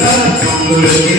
तुलसी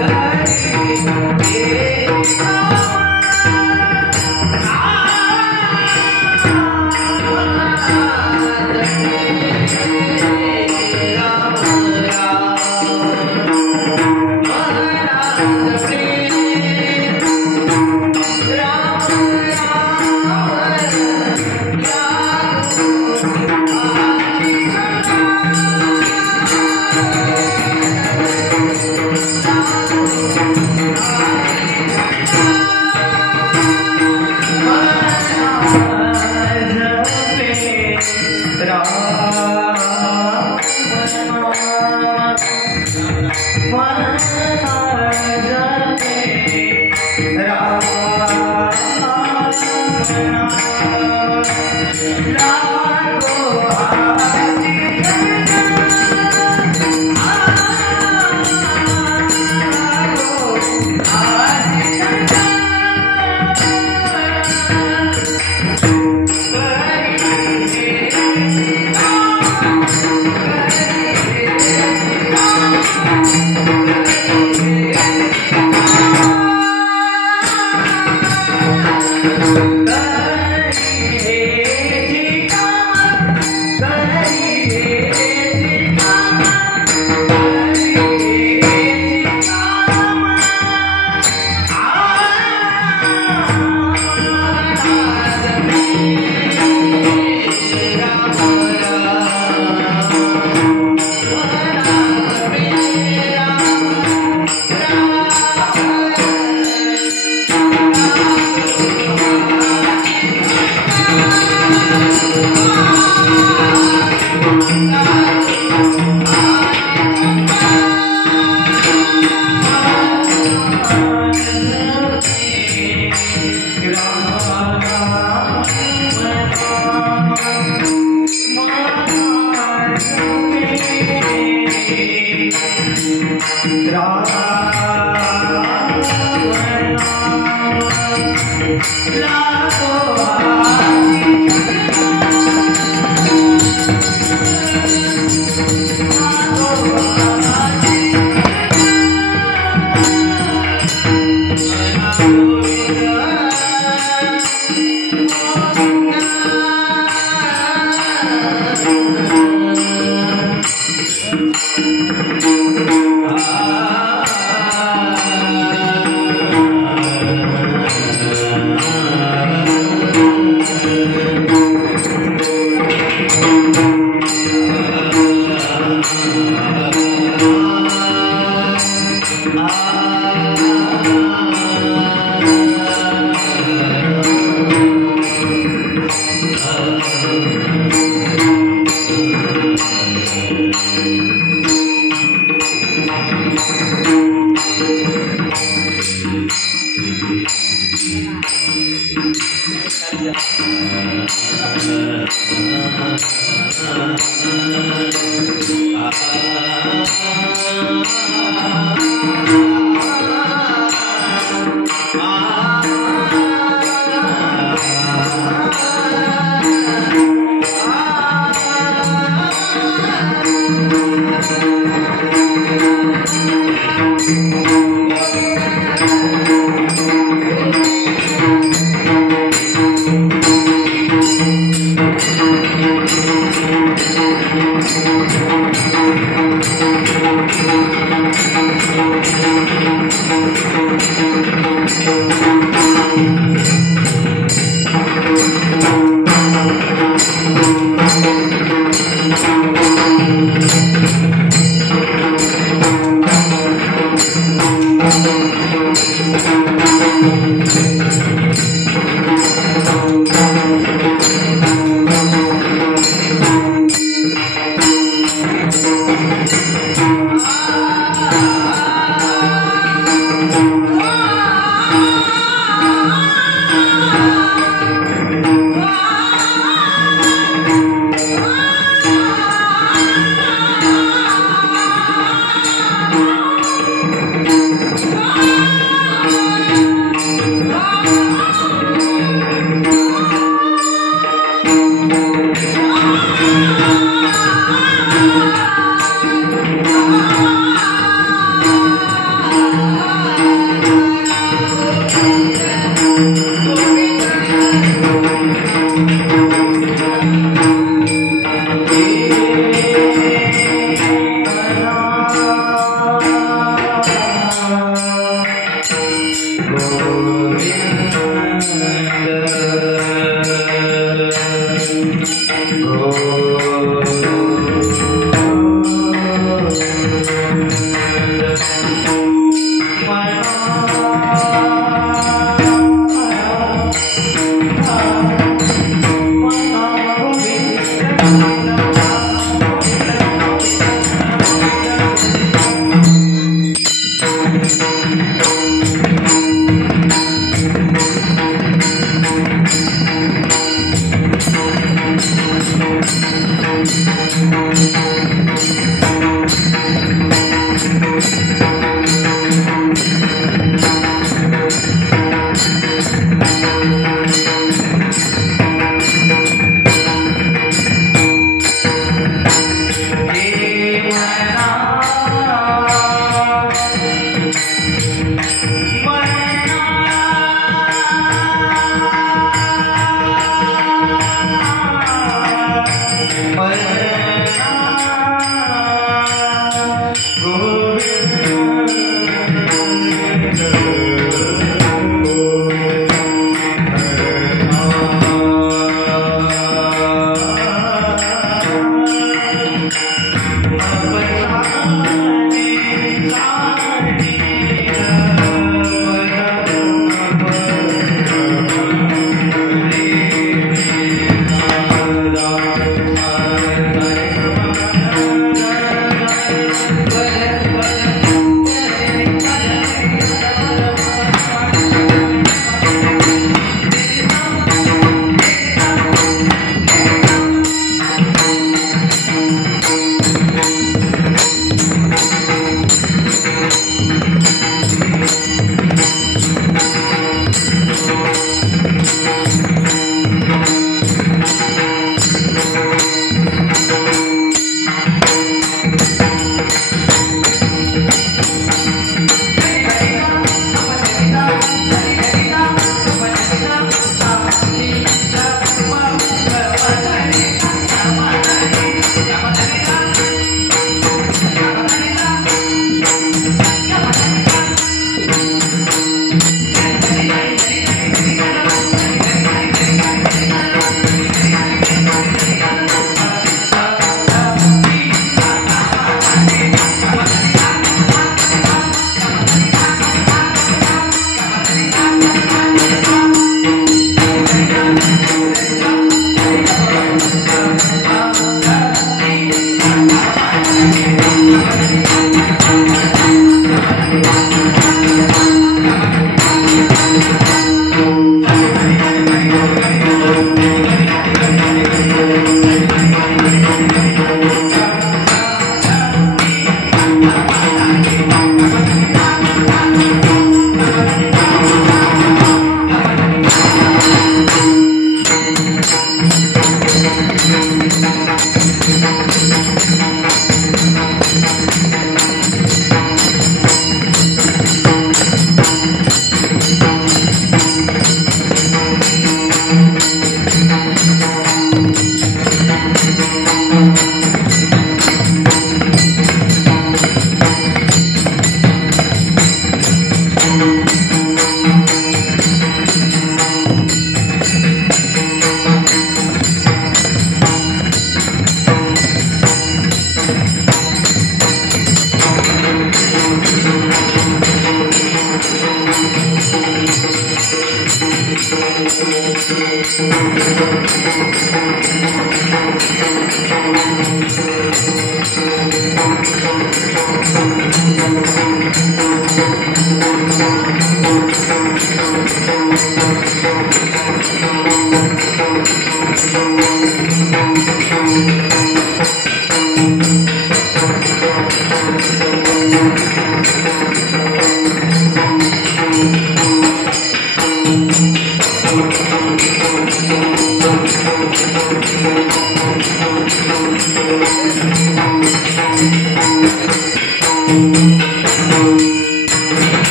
God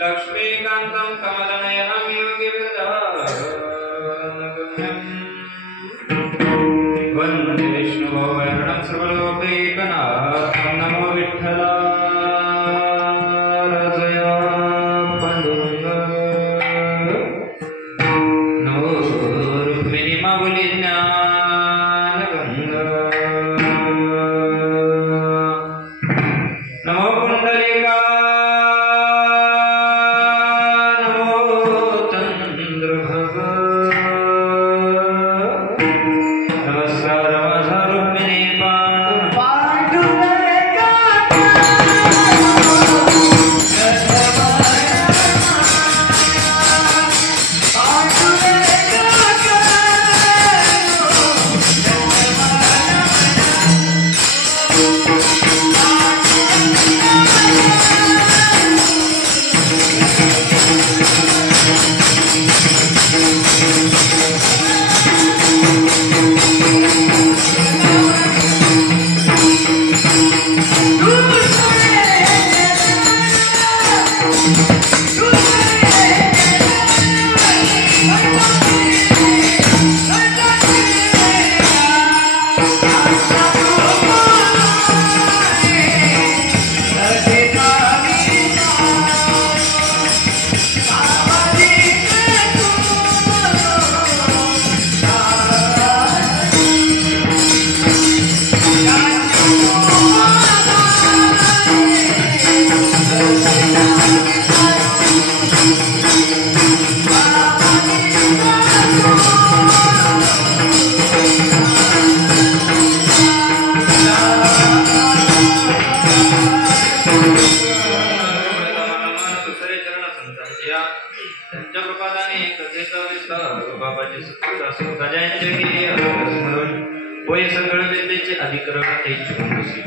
लक्ष्मीकान्तं कमलनयनं योगिविरदानगम्यं वन्दे विष्णुभवरणं सर्वलोकैकनाथं नमो विठ्ठलाय पाण्डुरंग नमो रुक्मिणी माऊली ज्ञानगंगा नमो कुंडलिका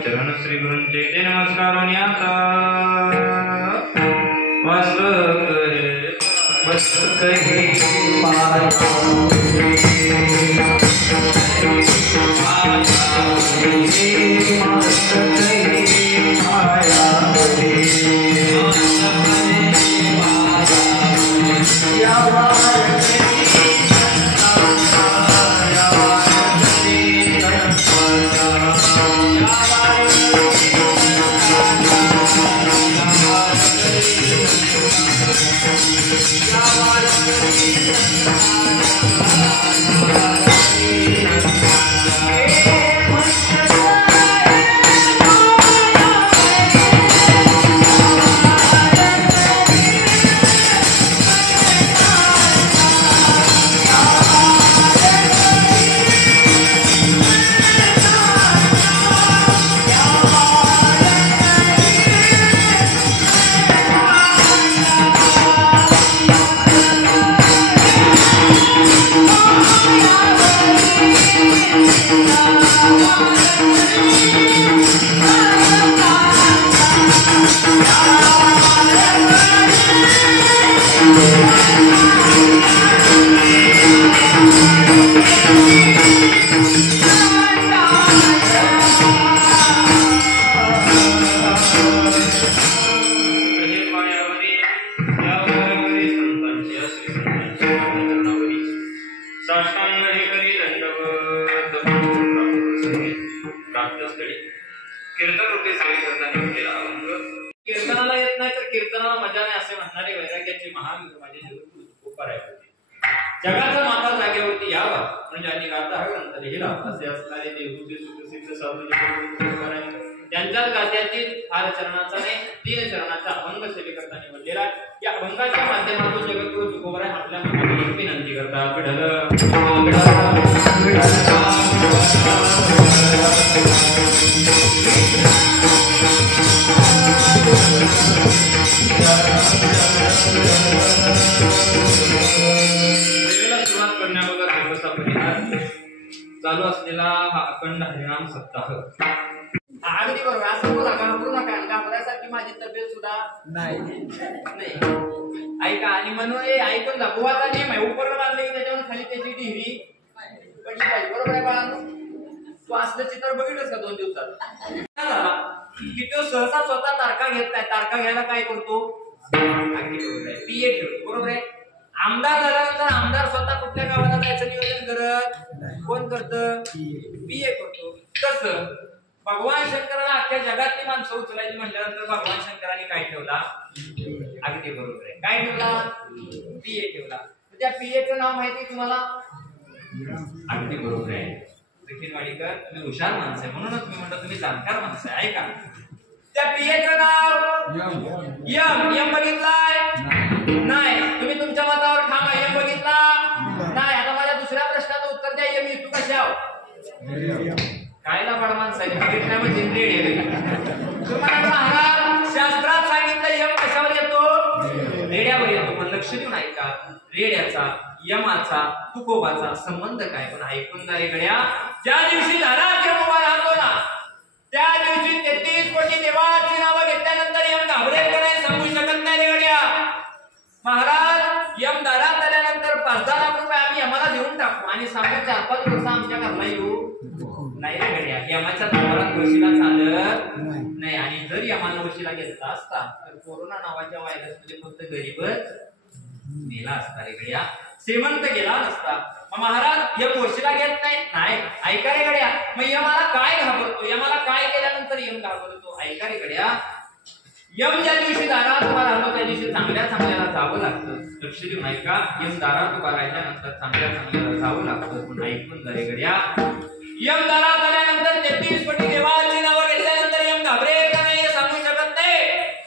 चरण श्री गुरुंचे नमस्कार कीर्तनाला येत नाही तर कीर्तनाला मजा नाही असे म्हणणारे वैराग्याचे महान माझे जगाचा माता जागेवरती यावा म्हणजे आणि गाता हा ग्रंथ लिहिला असे असणारे देवूचे सुप्रसिद्ध साधू त्यांच्याच गात्यातील आर चरणाचा नाही 3 चरणाचा अभंग सेवेकरता निवडलेला या अभंगाच्या माध्यमातून जगद्गुरु तुकोबाराय आपल्या विनंती करतात सुरुवात करण्याबरोबर चालू असलेला हा अखंड हरिनाम सप्ताह अगदी बरोबर असं बोला घाबरू नका घाबरायसारखी माझी तब्येत सुद्धा नाही ऐका आणि म्हणून ऐकून बुवाचा नियम आहे उपकरण बांधले की त्याच्यावर खाली त्याची डिहरी पडली पाहिजे बरोबर आहे बाळांनो तू असलं चित्र बघितलंस का 2 दिवसात झाला की तो सहसा स्वतः तारखा घेत नाही तारखा घ्यायला काय करतो अगदी बरोबर आहे पीए ठेवतो बरोबर आहे आमदार झाल्यानंतर आमदार स्वतः कुठल्या गावाला जायचं नियोजन करत कोण करतं पीए करतो कसं भगवान शंकराला अख्ख्या जगातली माणसं उचलायची म्हटल्यानंतर भगवान शंकराने काय ठेवला अगदी बरोबर आहे काय ठेवला पीए ठेवला त्या पीएचं नाव माहिती तुम्हाला अगदी बरोबर आहे निखिल वाडीकर तुम्ही हुशार माणसं आहे म्हणूनच मी म्हणतो तुम्ही जाणकार माणसं आहे ऐका त्या पीएचं नाव यम बघितलाय नाही तुम्ही तुमच्या मतावर ठाम यम बघितला नाही आता माझ्या दुसऱ्या प्रश्नाचं उत्तर द्या यम तू कशा कायला बड माणसं आहे बघितल्या म्हणजे तुम्हाला महाराज शास्त्रात सांगितलं यम कशावर येतो रेड्यावर येतो पण लक्ष देऊन ऐका रेड्याचा यमाचा तुकोबाचा संबंध काय पण ऐकून जा रेगड्या ज्या दिवशी धरात यम उभा राहतो ना त्या दिवशी 33 कोटी देवाची नावं घेतल्यानंतर यम घाबरेल का नाही सांगू शकत नाही रेगड्या महाराज यम दारात आल्यानंतर 5-10 लाख रुपये आम्ही यमाला देऊन टाकू आणि सांगू 4-5 वर्ष आमच्या घरला येऊ नाही रेगड्या यमाच्या दरबारात वशिला चालत नाही आणि जर यमाला वशिला घेतला असता तर कोरोना नावाच्या व्हायरस मध्ये फक्त गरीबच गेला असता रेगड्या श्रीमंत गेला नसता मग महाराज यम वशिला घेत नाही ऐका रे गड्या मग यमाला काय घाबरतो यमाला काय केल्यानंतर यम घाबरतो ऐका रे गड्या यम ज्या दिवशी दारात उभा राहतो त्या दिवशी चांगल्याला जावं लागतं लक्ष देऊन ऐका यम दारात उभा राहिल्यानंतर चांगल्याला जावं लागतं पण ऐकून जा रे गड्या यम दारात आल्यानंतर 33 कोटी देवाची नावं घेतल्यानंतर यम घाबरेल का नाही हे सांगू शकत नाही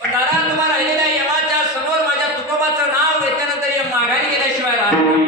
पण दारात उभा राहिलेल्या यमाच्या समोर माझ्या तुकोबाचं नाव घेतल्यानंतर यम माघारी गेल्याशिवाय राहत नाही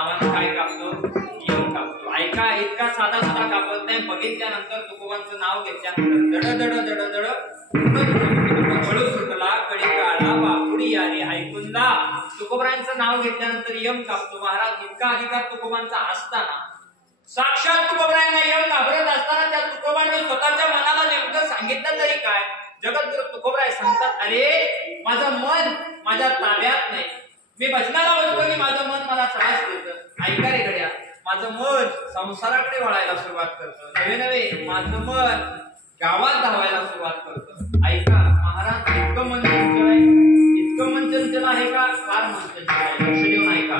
नावानं काय कापतो? यम कापतो. ऐका, इतका साधा सुद्धा कापत नाही. बघितल्यानंतर तुकोबांचं नाव घेतल्यानंतर दड दड दड दड हळू सुटला कडी काळा बापुडी यारी ऐकून जा. तुकोबरायांचं नाव घेतल्यानंतर यम कापतो. महाराज इतका अधिकार तुकोबांचा असताना, साक्षात तुकोबरायांना यम घाबरत असताना त्या तुकोबांनी स्वतःच्या मनाला नेमकं सांगितलं तरी काय? जगद्गुरु तुकोबराय सांगतात, अरे माझं मन माझ्या ताब्यात नाही. मी भजनाला बसलो की माझं मन मला त्रास देतं. ऐका रे गड्या, माझं मन संसाराकडे वळायला सुरुवात करतं. नवे नवे माझं मन गावात धावायला सुरुवात करतं. ऐका महाराज, इतकं मन चंचल आहे, इतकं मन चंचल आहे का? फार मन चंचल आहे. लक्ष देऊन ऐका.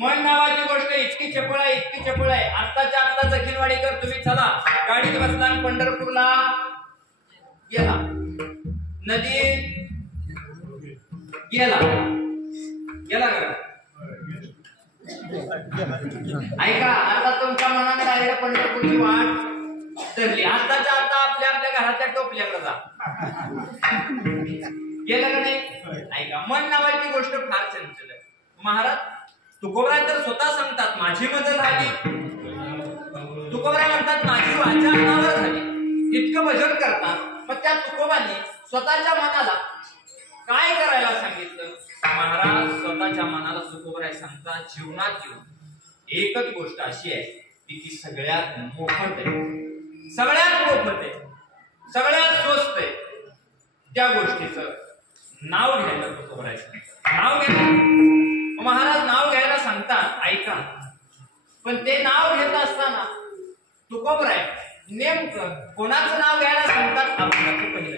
मन नावाची गोष्ट इतकी चपळ आहे, इतकी चपळ आहे. आत्ताच्या आत्ता जखीलवाडीकर तुम्ही चला, गाडीत बसला आणि पंढरपूरला गेला, नदीत गेला गेला का? ऐका, आता तुमच्या मनाने डायरेक्ट पंढरपूरची वाट धरली. आताच्या आता आपल्या आपल्या घरातल्या टोपल्याकडे जा. गेलं का नाही? ऐका, मन नावाची गोष्ट फार चंचल आहे. महाराज तुकोबराय तर स्वतः सांगतात, माझी मदत झाली. तुकोबराय म्हणतात, माझी वाचा अनावर झाली. इतकं भजन करतात. मग त्या तुकोबांनी स्वतःच्या मनाला काय करायला सांगितलं? महाराज स्वतःच्या मनाला तुकोबराय सांगतात, जीवनात येऊन एकच गोष्ट अशी आहे की सगळ्यात मोफत आहे, सगळ्यात मोफत आहे, सगळ्यात स्वस्त आहे. त्या गोष्टीचं नाव घ्यायला तुकोबराय सांगतात. नाव घ्यायला महाराज नाव घ्यायला सांगतात. ऐका, पण ते नाव घेत असताना तुकोबराय नेमकं कोणाचं नाव घ्यायला सांगतात? आपण पहिलं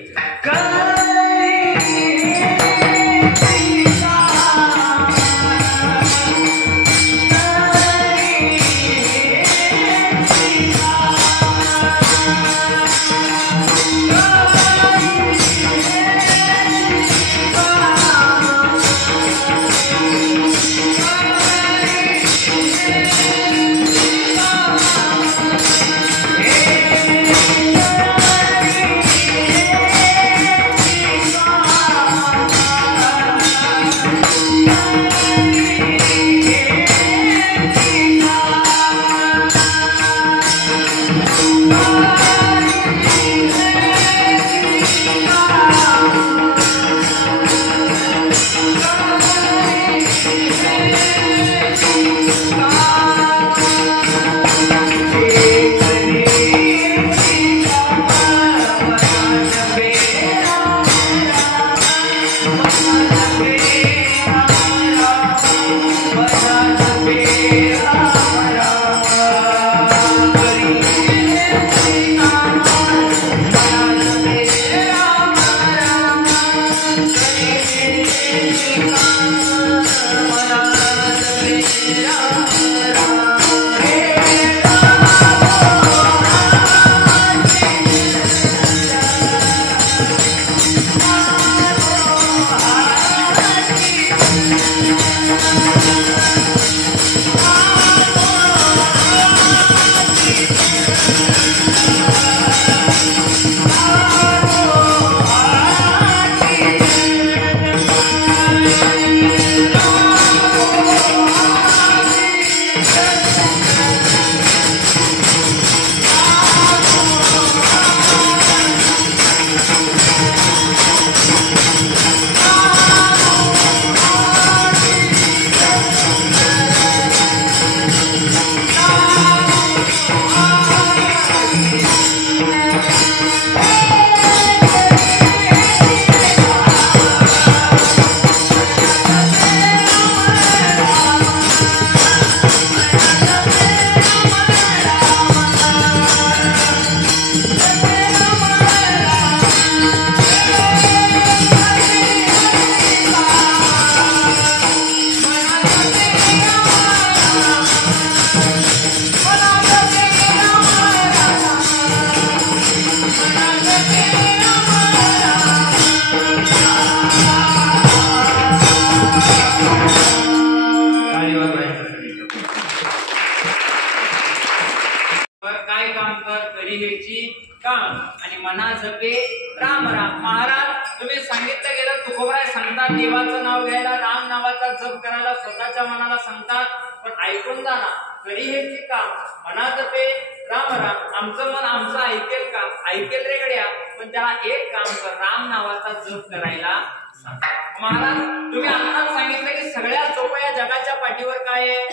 काम कर करी घ्यायची काम आणि मना जपे राम राम. महाराज तुम्ही सांगितलं गेलं तुकोबराय सांगतात देवाचं नाव घ्यायला, राम नावाचा जप करायला स्वतःच्या मनाला सांगतात, पण ऐकून जा ना, तरी हे काम म्हणा जपे राम राम, आमचं मन आमचं ऐकेल का? ऐकेल रे गड्या, पण त्याला एक काम कर, राम नावाचा जप करायला सांग. महाराज तुम्ही आत्ताच सांगितलं की सगळ्यात सोपं या जगाच्या पाठीवर काय आहे?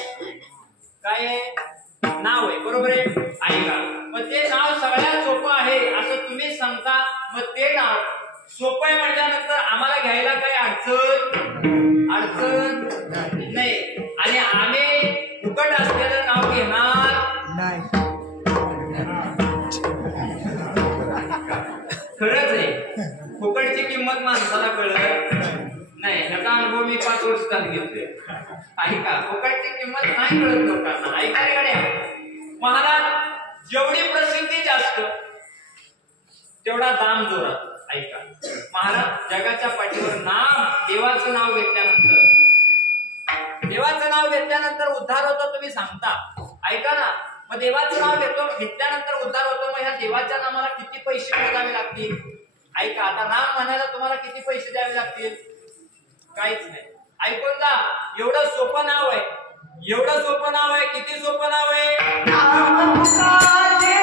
काय आहे? नाव आहे, बरोबर आहे? ऐका, मग ते नाव सगळ्यात सोपं आहे असं तुम्ही सांगता, मग ते नाव सोपं आहे म्हटल्यानंतर आम्हाला घ्यायला काही अडचण नाही, आणि आम्ही फुकट असलेलं नाव घेणार नाही. खरंच आहे, फुकटची किंमत माणसाला कळत नाही. ह्याचा अनुभव मी 5 वर्षात घेतोय. ऐका, फुकटची किंमत नाही कळत लोकांना. ऐका रे गड्या, महाराज जेवढी प्रसिद्धी जास्त तेवढा दाम जोरात. ऐका महाराज, जगाच्या पाठीवर नाम, देवाचं नाव घेतल्यानंतर उद्धार होतो तुम्ही सांगता. ऐका ना, मग देवाचं नाव घेतल्यानंतर उद्धार होतो, मग ह्या देवाच्या नामाला किती पैसे मोजावे लागतील? ऐका, आता नाम म्हणायला तुम्हाला किती पैसे द्यावे लागतील? काहीच नाही. ऐकून जा, एवढं सोपं नाव आहे, एवढं सोपं नाव आहे. किती सोपं नाव आहे? नाम पुकारे,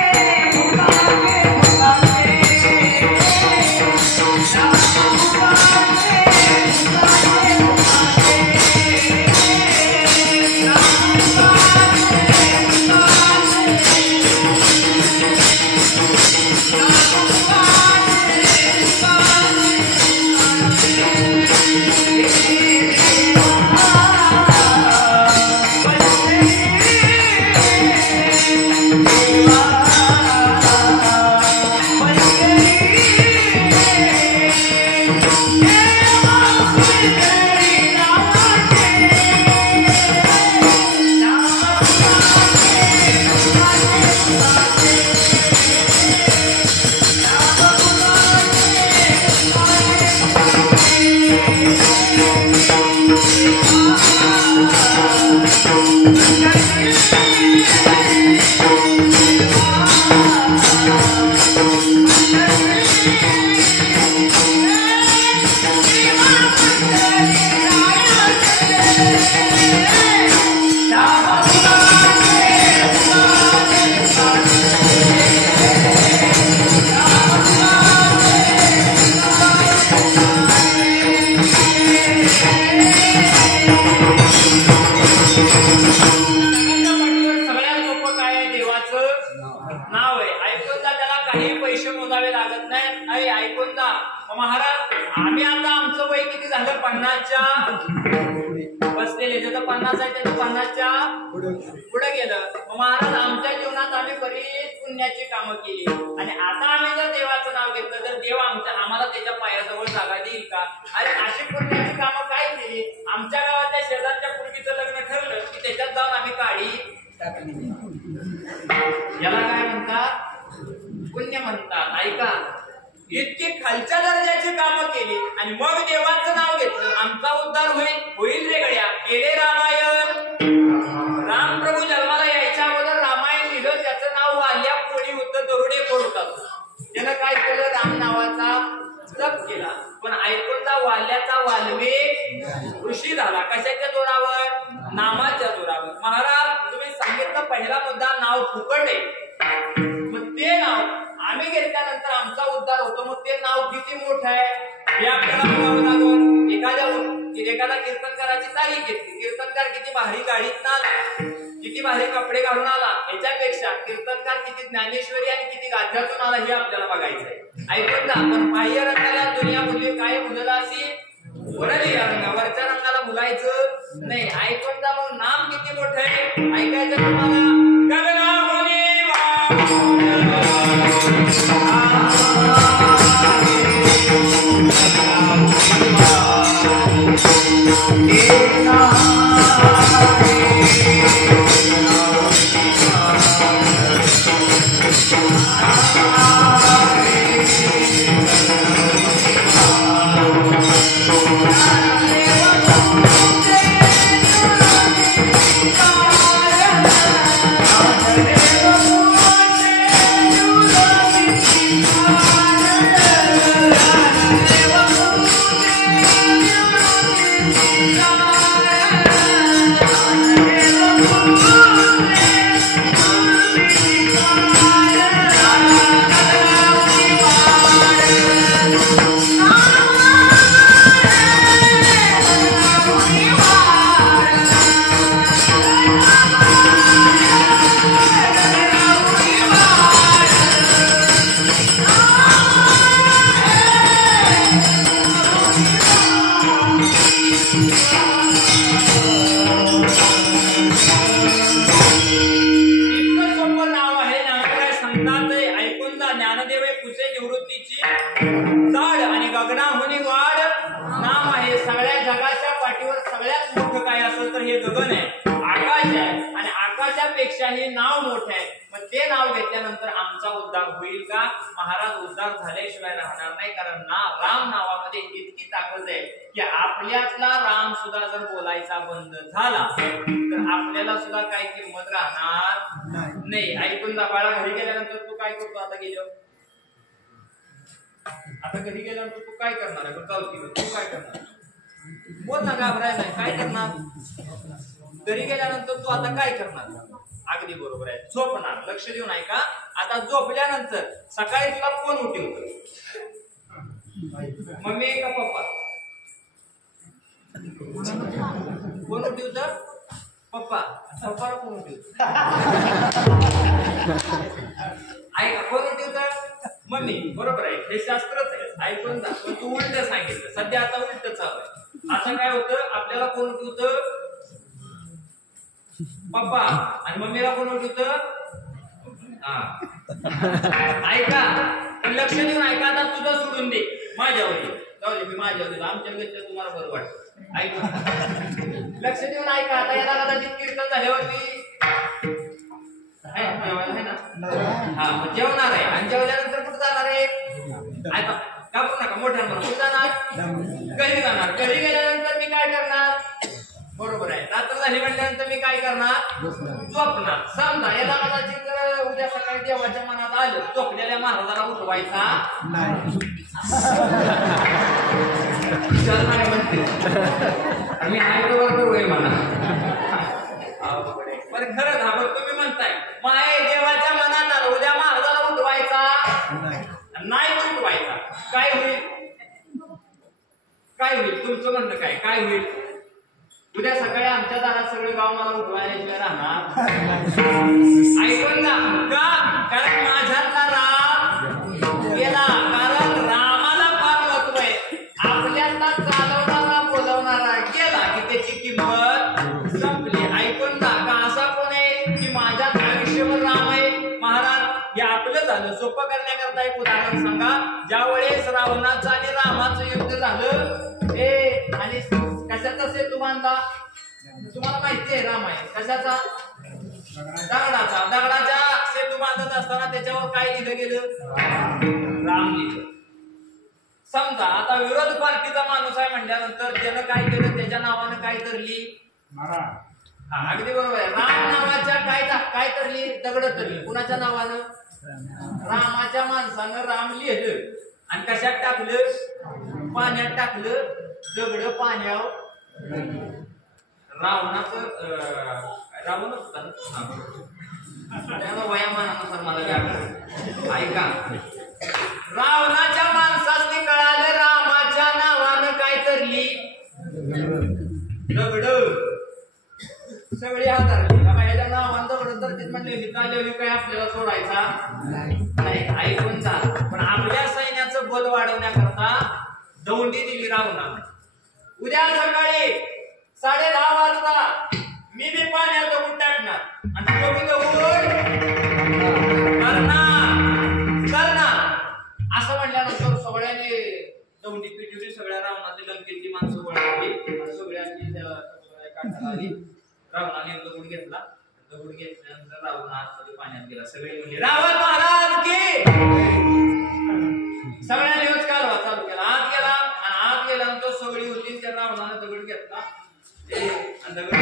पुकारे, पुकारे. बसलेले जर 50 आहे त्याचं 50च्या पुढे गेलं. महाराज आमच्या जीवनात आम्ही बरीच पुण्याची कामं केली, आणि आता आम्ही जर देवाचं नाव घेतलं तर देव आम्हाला त्याच्या पायाजवळ जागा देईल का? अरे अशी पुण्याची कामं काय केली? आमच्या गावातल्या शेजारच्या पूर्वीचं लग्न ठरलं की त्याच्यात जाऊन आम्ही काढी टाकली. याला काय म्हणतात? पुण्य म्हणतात. ऐका, इतकी खालच्या दर्जाची कामं केली आणि मग देवाचं नाव घेतलं, आमचा उद्धार होईल रे गड्या. केले रामायण, राम प्रभू जन्माला यायच्या अगोदर रामायण लिहिलं, त्याचं नाव वाल्या कोळी होतं, दरोडे होतात. त्यानं काय केलं? राम नावाचा जप केला. पण ऐकून जा, वाल्याचा वाल्वे ऋषी झाला. कशाच्या जोरावर? नामाच्या जोरावर. महाराज तुम्ही सांगितलं पहिला मुद्दा, नाव फुकट आहे. मग ते नाव आम्ही घेतल्यानंतर आमचा उद्धार होतो, मग ते नाव किती मोठं आहे हे आपल्याला बघावं लागेल. एखादा कीर्तनकाराची तारीख घेतली, कीर्तनकार किती भारी गाडीत आला, किती भारी कपडे घालून आला, ह्याच्यापेक्षा कीर्तनकार किती ज्ञानेश्वरी आणि किती गाथ्यातून आला हे आपल्याला बघायचंय. ऐकून जा, पण बाह्य रंगाला दुनिया मुली काय मुलं अशी वरली वरच्या रंगाला मुलायचं नाही. ऐकून जा, मग नाम किती मोठं आहे ऐकायचं तुम्हाला. गगना जाड आणि गगनाहुनी वाढ नाम आहे. सगळ्या जगाच्या पाठीवर सगळ्यात मोठं काय असेल तर हे गगन आहे, आकाश आहे. आणि आकाशापेक्षा हे नाव मोठं आहे. मग ते नाव घेतल्यानंतर आमचा उद्धार होईल का? महाराज, उद्धार झाल्याशिवाय राहणार नाही. कारण राम नावामध्ये इतकी ताकद आहे की आपल्यातला राम सुद्धा जर बोलायचा बंद झाला तर आपल्याला सुद्धा काही किंमत राहणार नाही. ऐकून दाबाळा. घरी गेल्यानंतर तू काय करतो? आता गेलो, आता घरी गेल्यानंतर तू काय करणार आहे? तू काय करणार? बोल ना, घाबराय नाही. काय करणार? घरी गेल्यानंतर तू आता काय करणार? अगदी बरोबर आहे, झोपणार. लक्ष देऊन ऐका. आता झोपल्यानंतर सकाळी तुला कोण उठवतो? मम्मी का पप्पा? कोण उठवत? पप्पा. पप्पाला कोण उठवत? ऐका, कोण उठवत? मम्मी. बरोबर आहे, हे शास्त्रच आहे. ऐकून जा. पण तू उलट सांगितलं. सध्या आता उलट चालू आहे. असं काय होतं, आपल्याला कोण उठवत? पप्पा. आणि मम्मीला कोण उठवत? ऐका, पण लक्ष देऊन ऐका. आता तुझं सोडून दे, माझ्यावर जाऊ दे. मी माझ्यावर आमच्या घेतलं तुम्हाला बरं वाटत. ऐका, लक्ष देऊन ऐका. आता याला कदाचित कीर्तन झाल्यावरती हा मग जेवणार आहे. आणि जेवल्यानंतर कुठं जाणार आहे? ऐका, कापू नका, मोठ्या म्हणा. कुठं जाणार? घरी जाणार. घरी गेल्यानंतर मी काय करणार? बरोबर आहे, रात्र झाली म्हटल्यानंतर मी काय करणार? झोपणार. समजा याला कदाचित उद्या सकाळी देवाच्या मनात आलं झोपलेल्या महाराजाला उठवायचा नाही म्हणते मी ऐकवर करूय म्हणा. पण खरं घाबर तुम्ही म्हणताय माय देवाच्या मनात आलं उद्या महाराजाला उठवायचा नाही उठवायचा. काय होईल? काय होईल तुमचं म्हणणं? काय होईल? उद्या सकाळी आमच्या दारात सगळे गाव मला उठवायला राहणार. ऐकून ना का? कारण माझ्यातला राम गेला. कारण रामाला फार महत्व आहे. आपल्यातला चालवणारा बोलवणारा गेला की त्याची किंमत संपली. ऐकून ना का? असा कोण आहे की माझ्यात आयुष्यभर राम आहे? महाराज, हे आपलं झालं. सोपं करण्याकरता एक उदाहरण सांगा. ज्या वेळेस रावणाचं आणि रामाचं युद्ध झालं आणि कशाचा सेतू बांधला? तुम्हाला माहिती आहे राम आहे कशाचा? दगडाचा. दगडाच्या सेतू बांधत असताना त्याच्यावर काय लिहिलं गेलं? राम लिहिलं. समजा आता विरोध पार्टीचा माणूस आहे म्हटल्यानंतर त्यानं काय केलं? त्याच्या नावानं काय तरली? हा अगदी बरोबर आहे. राम नावाच्या काय तरली? दगड तरली. कुणाच्या नावानं? रामाच्या माणसानं राम लिहिलं आणि कशात टाकलं? पाण्यात टाकलं. दगड पाण्यावर. रावणाचं रावण होता त्याला वयामानानुसार मला काय ऐका. रावणाच्या माणसाने कळालं रामाच्या नावानं काय तरली? दगड. सगळे हातारली. ह्याच्या नावानं दगड तर म्हणले हिताले काय आपल्याला सोडायचा नाही. ऐकून जा. पण आपल्या सैन्याचं बल वाढवण्याकरता दौंडी दिली रावणानं. उद्या सकाळी 10:30 वाजता मी बी पाण्यात दगड टाकणार आणि तुम्ही दगड करणार असं म्हटल्यानंतर सगळ्यांनी दौंडी पिटवली. सगळ्या रावणाची लंकेतली माणसं वळवली. सगळ्यांनी काठाला आली. रावणाने दगड घेतला. दगड घेतल्यानंतर रावण आतमध्ये पाण्यात गेला. सगळे म्हणले रावण महाराज की. सगळ्यांनी होत कालवा चालू केला. आत गेला आणि आत गेल्यानंतर सगळी होती. त्या रावणाने दगड घेतला. दगड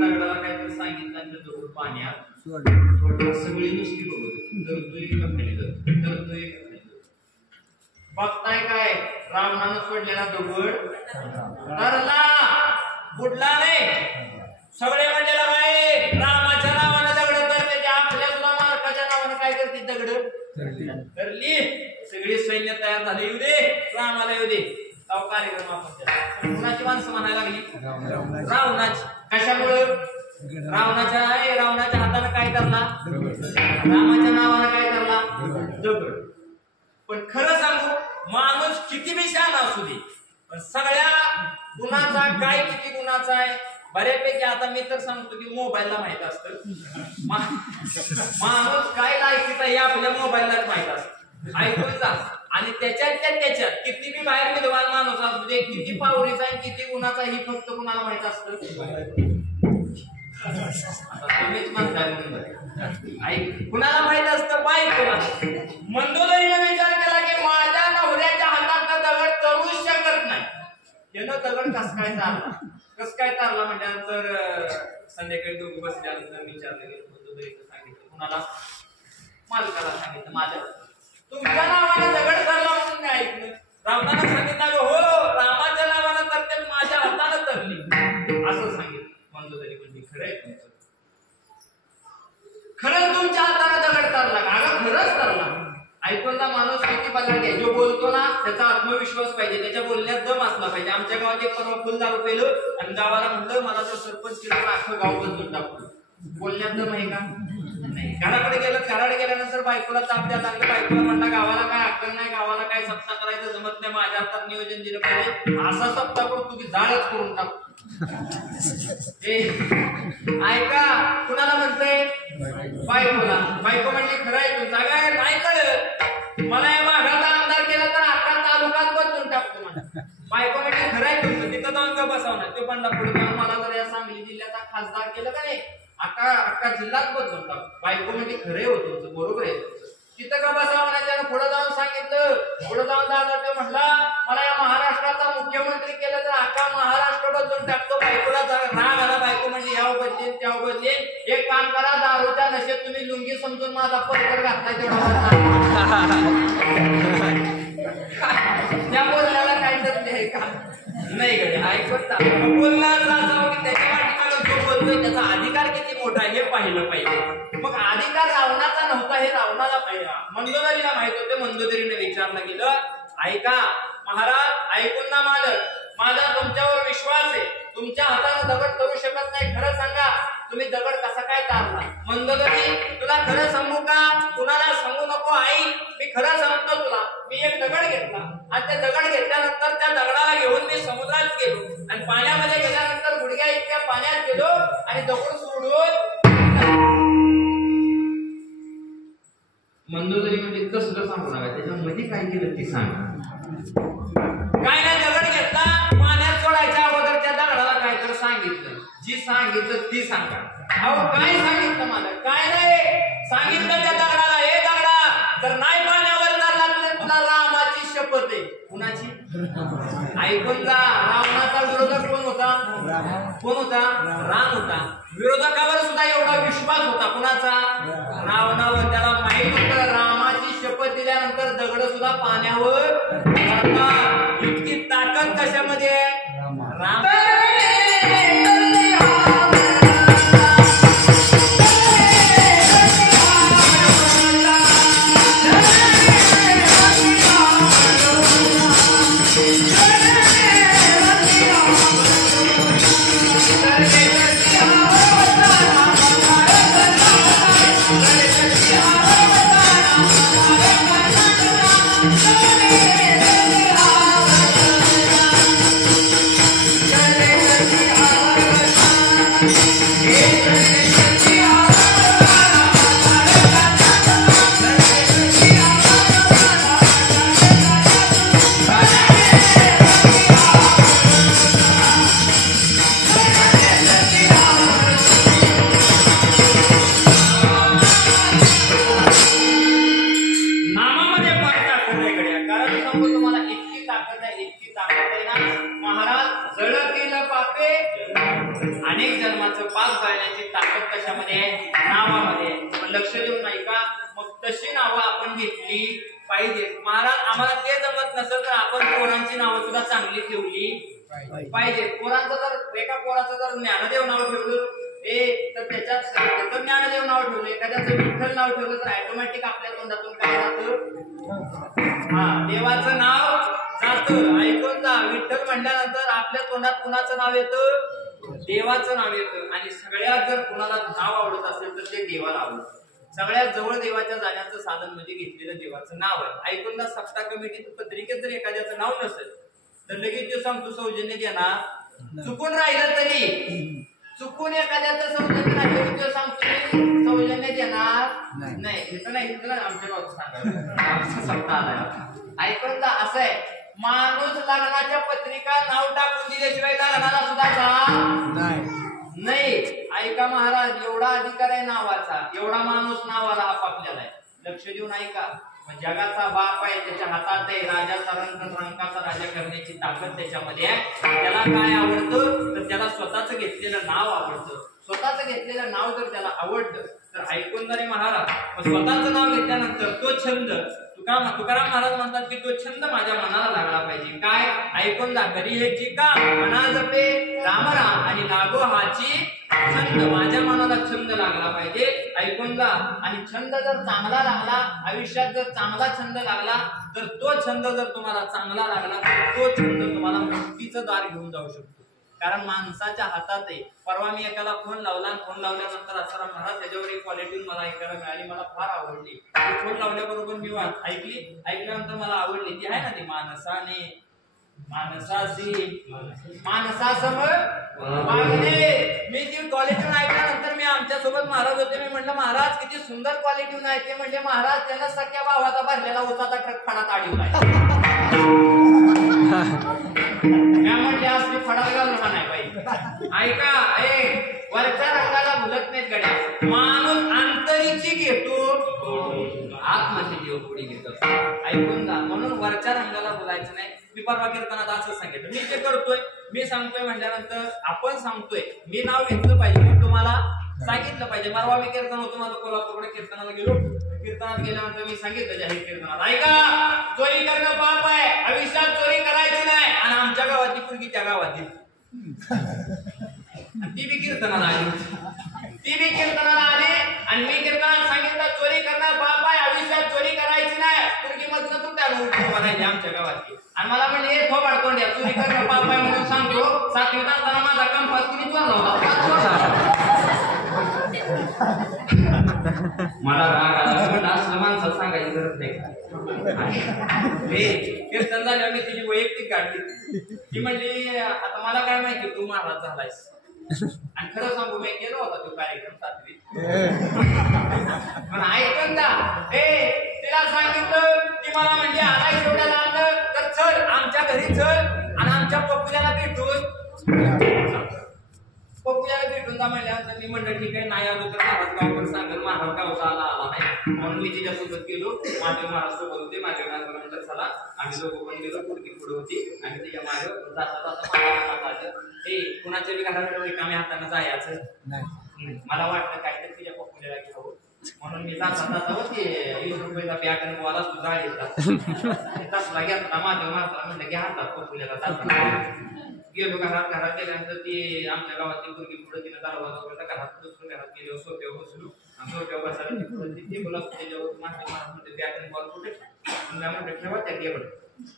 दगडाला काहीतरी सांगितलं आणि दगड पाण्यात सोडला. सगळी नुसती बघत धरतोय का खाली धरतोय का खाली. बघताय काय? रावणानं सोडलेला दगड धरला, बुडला नाही. सगळे म्हणलेला काय? रामाच्या नावानं दगड धरले. आपल्या सुद्धा मार्काच्या नावानं काय करते? दगड धरली. सगळी सैन्य तयार झाले. येऊ दे रामाला, येऊ दे. कार्यक्रम आपण कुणाची माणसं म्हणायला लागली? रावणाची. कशामुळं? रावणाच्या हातानं काय धरला? रामाच्या नावानं काय धरला? दगड. पण खरं सांगू, माणूस किती बी शहाणा असू दे पण सगळ्या गुणाचा काय किती गुणाचा आहे बऱ्यापैकी. आता मी तर सांगतो की मोबाईलला माहित असतं माणूस काय लायकीचा हे आपल्या मोबाईललाच माहित असतं. ऐकून जा. आणि त्याच्यात किती बी बाहेर विद्वान माणूस असू दे, किती पावरीचा आणि किती गुणाचा ही फक्त कुणाला माहित असतं. तुम्हीच म्हणताय म्हणून ऐक, कुणाला माहित असतं बायकोला. मंदोदरीने विचार केला की माझ्या नवऱ्याच्या हातात दगड तरूच शकत नाही. त्यानं दगड कस काय तारला म्हटल्यानंतर संध्याकाळी दोघं बसल्यानंतर विचारलं गेलं. मंदोदरीचं सांगितलं कुणाला? मालकाला सांगितलं माझ्या तुमच्या नावाने दगड धरला म्हणून मी ऐकलं. रावणाला सांगितलं हो रामाच्या नावानं तर माझ्या हातानं धरली असं सांगितलं. मंदोदरी म्हणजे खरंय तुमचं, खरंच तुमच्या हाताने दगड धरला का? अगं खरंच धरला. ऐकून ना माणूस किती बदलते. जो बोलतो ना त्याचा आत्मविश्वास पाहिजे, त्याच्या बोलण्यात दम असला पाहिजे. आमच्या गावात एक परवा फुल दारू पेलं आणि गावाला म्हणलं मला जर सरपंच केलं तर अख्खं गाव बदलून टाकतो. बोलण्यात दम आहे का? नाही. घराकडे गेल्यानंतर बायकोला ताप द्यायला लागलं. बायकोला म्हणला गावाला काय अक्कल नाही, गावाला काय सप्ताह करायचं जमत नाही, माझ्या हातात नियोजन दिलं पाहिजे. असा सप्ताह करून तुम्ही जाळच करून टाकतो. ऐका कुणाला म्हणतंय? बायकोला. बायको म्हणली खरं आहे तुमचा काय नाही कळलं मला या भागाचा आमदार केला तर अख्खा तालुकाच बदलून टाकतो म्हणा. बायको म्हणली खरं आहे तुमचं, तिथं जाऊन का बसवणार? तो बंडा पुढे जाऊन मला जर या सांगली जिल्ह्याचा खासदार केलं का नाही अख्खा जिल्हाच बदलून टाकतो. बायको म्हणजे खरं होत तुमचं, बरोबर आहे. तिथं का बसावं म्हणा. त्यानं पुढे जाऊन सांगितलं. पुढे जाऊन दादा ते म्हटला मला या महाराष्ट्राचा मुख्यमंत्री केलं तर अख्खा महाराष्ट्र बदलून टाकतो. बायकोला राग आला. बायको म्हणजे ह्या बदलेन त्या बदलेन. एक काम करा दारूच्या नशेत तुम्ही लुंगी समजून माझा परकर घातलाय तेवढा त्या बोलण्याला काय ठरले आहे का? नाही गडे ऐकत बोलणार असावं की त्याच्या वाटीला जो बोलतोय त्याचा अधिकार किती मोठा हे पाहिलं पाहिजे. मग अधिकार रावणाचा नव्हता हे रावणाला पाहिजे. मंदोदरीला माहित होते. मंदोदरीने विचारलं गेलं ऐका महाराज ऐकून ना माझा तुमच्यावर विश्वास आहे. तुमच्या हाताने दगड करू शकत नाही. खरं सांगा तुम्ही दगड कसा काय तारला? मंदोदरी तुला खरं सांगू का? कुणाला सांगू नको आई, मी खरं सांगतो तुला. मी एक दगड घेतला आणि ते दगड घेतल्यानंतर त्या दगडाला घेऊन मी समुद्रात गेलो आणि पाण्यामध्ये गेल्यानंतर गुडघ्या इतक्या पाण्यात गेलो आणि दगड सोडून. मंदोदरी म्हणजे कसं सांगू नका, त्याच्यामध्ये काय केलं ते सांग. काय नाही दगड घेतला पाण्यात सोडायच्या अगोदर त्या दगडाला काय तर सांगितलं. जी सांगितलं ती सांगा. अहो काय सांगितलं मला? काय नाही सांगितलं त्या दगडाला हे दगडा तर नाही पाण्यावर चालला तुला रामाची शपथ आहे. कुणाची? ऐकून जा. रावणाचा विरोधक कोण होता? कोण होता? राम होता. विरोधकावर सुद्धा एवढा विश्वास होता. कुणाचा? रावणावर. त्याला माहित होतं रामाची शपथ दिल्यानंतर दगड सुद्धा पाण्यावर पडतात. इतकी ताकद कशामध्ये? राम. अनेक जन्माचं पाप जाळण्याची ताकद कशामध्ये आहे? नावामध्ये. लक्ष देऊन नाही का? मग तशी नावं आपण घेतली पाहिजे. महाराज आम्हाला ते जमत नसेल तर आपण पोरांची नावं सुद्धा चांगली ठेवली पाहिजे. पोरांचं जर एका पोराचं जर ज्ञानदेव नाव ठेवलं तर त्याचं ज्ञानदेव नाव ठेवलं, एखाद्याचं विठ्ठल नाव ठेवलं तर ऑटोमॅटिक आपल्या तोंडातून काय जातं? हा देवाचं नाव जातं. ऐकून जा. विठ्ठल म्हणल्यानंतर आपल्या तोंडात कुणाचं नाव येतं? देवाचं नाव येतं. आणि सगळ्यात जर कुणाला नाव आवडत असेल तर ते देवाला आवडतं. सगळ्यात जवळ देवाच्या जाण्याचं साधन म्हणजे घेतलेलं देवाचं नाव आहे. ऐकून ना. सप्ताह कमिटीत पत्रिकेत जर एखाद्याचं नाव नसेल तर लगेच ते सांगतो सौजन्य देणार. चुकून राहिलं तरी चुकून एखाद्याचं सौजन्य राहिलं ते सांगतो सौजन्य देणार नाही. इथं नाही आमच्या गावात सांगायचं सप्ताह आलाय. ऐकून जा असं आहे, माणूस लग्नाच्या पत्रिका नाव टाकून दिल्याशिवाय लग्नाला सुद्धा जा नाही. ऐका महाराज, एवढा अधिकार आहे नावाचा, एवढा माणूस नावाला आपापल्याला आहे. लक्ष देऊन ऐका. जगाचा बाप आहे, त्याच्या हातात आहे राजाचा रंग, रंगाचा राजा करण्याची ताकद त्याच्यामध्ये आहे. त्याला काय आवडतं तर त्याला स्वतःच घेतलेलं नाव आवडतं. स्वतःच घेतलेलं नाव जर त्याला आवडतं तर ऐकून जा रे महाराज, स्वतःच नाव घेतल्यानंतर तो छंद, तुकाराम महाराज म्हणतात की तो छंद माझ्या मनाला लागला पाहिजे. काय? ऐकून जा. घरी हे चिका मना जपे राम राम आणि लागो हाची छंद, माझ्या मनाला छंद लागला पाहिजे. ऐकून जा. आणि छंद जर चांगला लागला, आयुष्यात जर चांगला छंद लागला, तर तो छंद जर तुम्हाला चांगला लागला तर तो छंद तुम्हाला मुक्तीचं दार घेऊन जाऊ शकतो. कारण माणसाच्या हातात आहे. परवा मी एकाला फोन लावला, फोन लावल्यानंतर असं महाराज त्याच्यावर एक क्वालिटी मला ऐकायला मिळाली, मला फार आवडली. फोन लावल्याबरोबर मी ऐकल्यानंतर मला आवडली. ती आहे ना ती माणसासम वागणे. मी ती क्वालिटी ऐकल्यानंतर मी आमच्या सोबत महाराज होते, मी म्हटलं महाराज किती सुंदर क्वालिटी आहे. ते म्हणजे महाराज त्यांना सख्या भावाचा भरलेला उसाचा ट्रक फडात अडवलाय. म्हणजे असली फडात घालून नाही पाहिजे. ऐका, वरच्या रंगाला भुलत नाहीत गड्या. माणूस अंतरीची घेतो, आत्मची जीव पुढे घेतो. ऐकून जा. म्हणून वरच्या रंगाला बोलायचं नाही. मी परवा कीर्तनात असं सांगितलं, मी जे करतोय, मी सांगतोय म्हटल्यानंतर आपण सांगतोय, मी नाव घेतलं पाहिजे, पण तुम्हाला सांगितलं पाहिजे. परवा मी कीर्तन होतो माझं कोल्हापूरकडे, कीर्तनाला गेलो. कीर्तनात गेल्यानंतर मी सांगितलं जाहीर कीर्तनात, ऐका, चोरी करणं पाप आहे, आयुष्यात चोरी करायची नाही. आणि आमच्या गावातली मुलगी त्या गावातली ती बी कीर्तनाला आली आणि मी कीर्तनात सांगितलं चोरी करणं पाप आहे, आयुष्यात चोरी करायची नाही. मुलगी मधनं तू त्याला बनायची आमच्या गावातली. आणि मला म्हणजे हे थोबाड तोंड्या, चोरी करणं पाप आहे म्हणून सांगतो. 7वीत असताना माझा कंपास कुणी चोरला होता. मला राग आला, पण असलं माणसाला सांगायची गरज नाही. कीर्तन झाल्यावर मी तिची वैयक्तिक काढली. ती म्हणली आता मला काय माहिती तू महाराज झालायस. आणि खरं सांगू, मी केला होता तो कार्यक्रम 7वीत. पण ऐकून जा. तिला सांगितलं, ती मला म्हणजे आलाय एवढ्याला आलं तर चल आमच्या घरी चल आणि आमच्या पप्पूल्याला भेटून जा म्हणल्यानंतर मी म्हणलं ठीक आहे, नाही आलो तर महाराज गावकर सांगेल, महाराज गावचा आला नाही. म्हणून मी तिच्यासोबत गेलो. महादेव महाराज सोबत होते. महादेव महाराज म्हणलं चला, आम्ही दोघं पण गेलो. पुढकी पुढे होती आणि तिच्या मागे जाता कुणाच्या बी घराकडे रिकाम्या हाताने जायचं. मला वाटलं काहीतरी तिच्या पप्पूला घ्यावं, म्हणून मी जाता होते 20 रुपयाचा बॅग आणि बोला सुद्धा तसला घेतला. महादेव महाराज म्हणलं घ्या हातात पप्पूला. गेलो घरात गेल्यानंतर ती आमच्या गावातली मुलगी पुढे तिने दरवाजा उघडला. घरात गेलो, सोप्यावर बसलो. सोप्यावर बसायला ती बोला त्याच्यावर म्हणते बॅग आणि बॉल कुठे म्हणते ठेवा त्या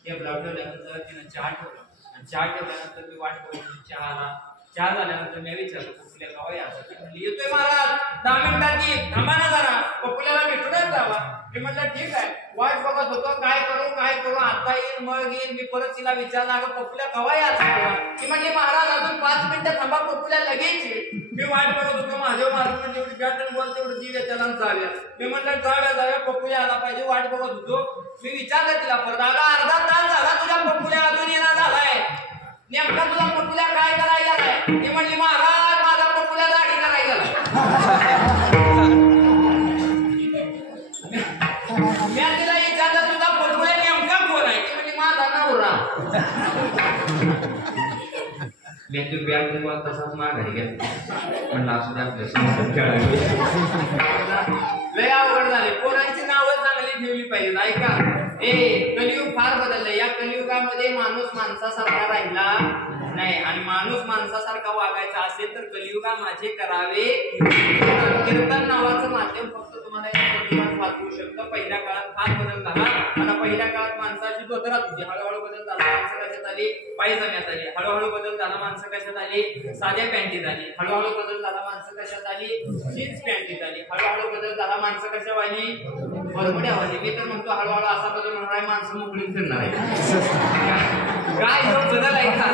टेबलावर ठेवल्यानंतर तिने चहा ठेवला. चहा ठेवल्यानंतर मी वाट बघून चहा झाल्यानंतर मी विचारलं पप्पूल्या गावा यायचं. येतोय महाराज 10 मिनिटात ये, थांबा ना जरा, पप्पूल्याला भेटूनच जावा. मी म्हटलं ठीक आहे. वाट बघत होतो, काय करू आता येईल मग येईल. मी परत तिला विचारला, अगं पप्पूल्या गावा यायचं. ती म्हणजे महाराज अजून 5 मिनिटं थांबा, पप्पूल्या लगेच ये. मी वाट बघत होतो. महादेव महाराज म्हणजे एवढी बॅटन बॉल तेवढं जीव त्याला जाऊया. मी म्हटलं जाऊया पप्पूल्या आला पाहिजे. वाट बघत होतो. मी विचारलं तिला परत, अगं अर्धा तास झाला तुझ्या पप्पूल्या अजून येणार झालाय, नेमका तुझा पप्पूल्या काय करायला गेलाय? ती म्हणली महाराज माझा पप्पूल्या दाढी करायला गेला. मी तिला विचारलं तुझा पप्पूल्या नेमका कोण आहे? ती म्हणली माझा नवरा. मी तू बॅग तसाच माघारी घेतला. म्हणलं असू दे आपल्या लय अवघड झाले. पोरांची नावं चांगली ठेवली पाहिजे. ऐका, कलियुग फार बदललंय. या कलियुगामध्ये माणूस माणसासारखा राहिला नाही. आणि माणूस माणसासारखा वागायचा असेल तर कलियुगा माझे करावे. कीर्तन नावाचं माध्यम फक्त तुम्हाला वाचवू शकतं. पहिल्या काळात फार बदल झाला. आता पहिल्या काळात माणसाची धोतरात होती, हळूहळू बदल झाला. माणसं कशात आली? पायजम्यात आली. हळूहळू बदल झाला. माणसं कशात आली? साध्या पॅन्टीत आली. हळूहळू बदल झाला. माणसं कशात आली? जीन्स पॅन्टीत आली. हळूहळू बदल झाला. माणसं कशा वाली? बरबड्या वाली. मी तर म्हणतो हळूहळू असा बदल होणार आहे, माणसं मोकळी फिरणार आहे. काय बदल आहे का?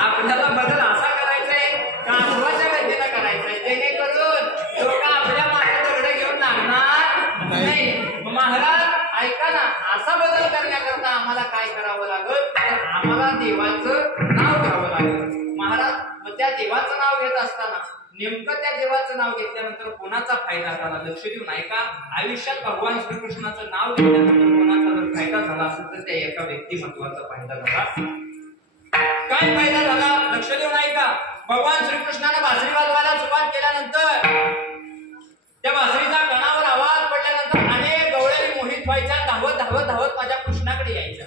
आपल्याला बदल असा करायचा आहे का अथवाच्या गतीला करायचा आहे, जेणेकरून लोक आपल्या मागे दगड घेऊन लागणार नाही. महाराज ऐका ना, असा बदल करण्यात असताना नेमकं त्या देवाचं नाव घेतल्यानंतर कोणाचा फायदा झाला लक्ष देऊन ऐका. आयुष्यात भगवान श्रीकृष्णाचं नाव घेतल्यानंतर कोणाचा जर फायदा झाला असेल तर त्या एका व्यक्तिमत्वाचा फायदा झाला. काय फायदा झाला लक्ष देऊन ऐका. भगवान श्रीकृष्णाने बासरी वाजवायला सुरुवात केल्यानंतर त्या बासरीचा कणावर आवाज पडल्यानंतर अनेक गवळणी मोहित व्हायच्या, धावत धावत धावत माझ्या कृष्णाकडे यायच्या.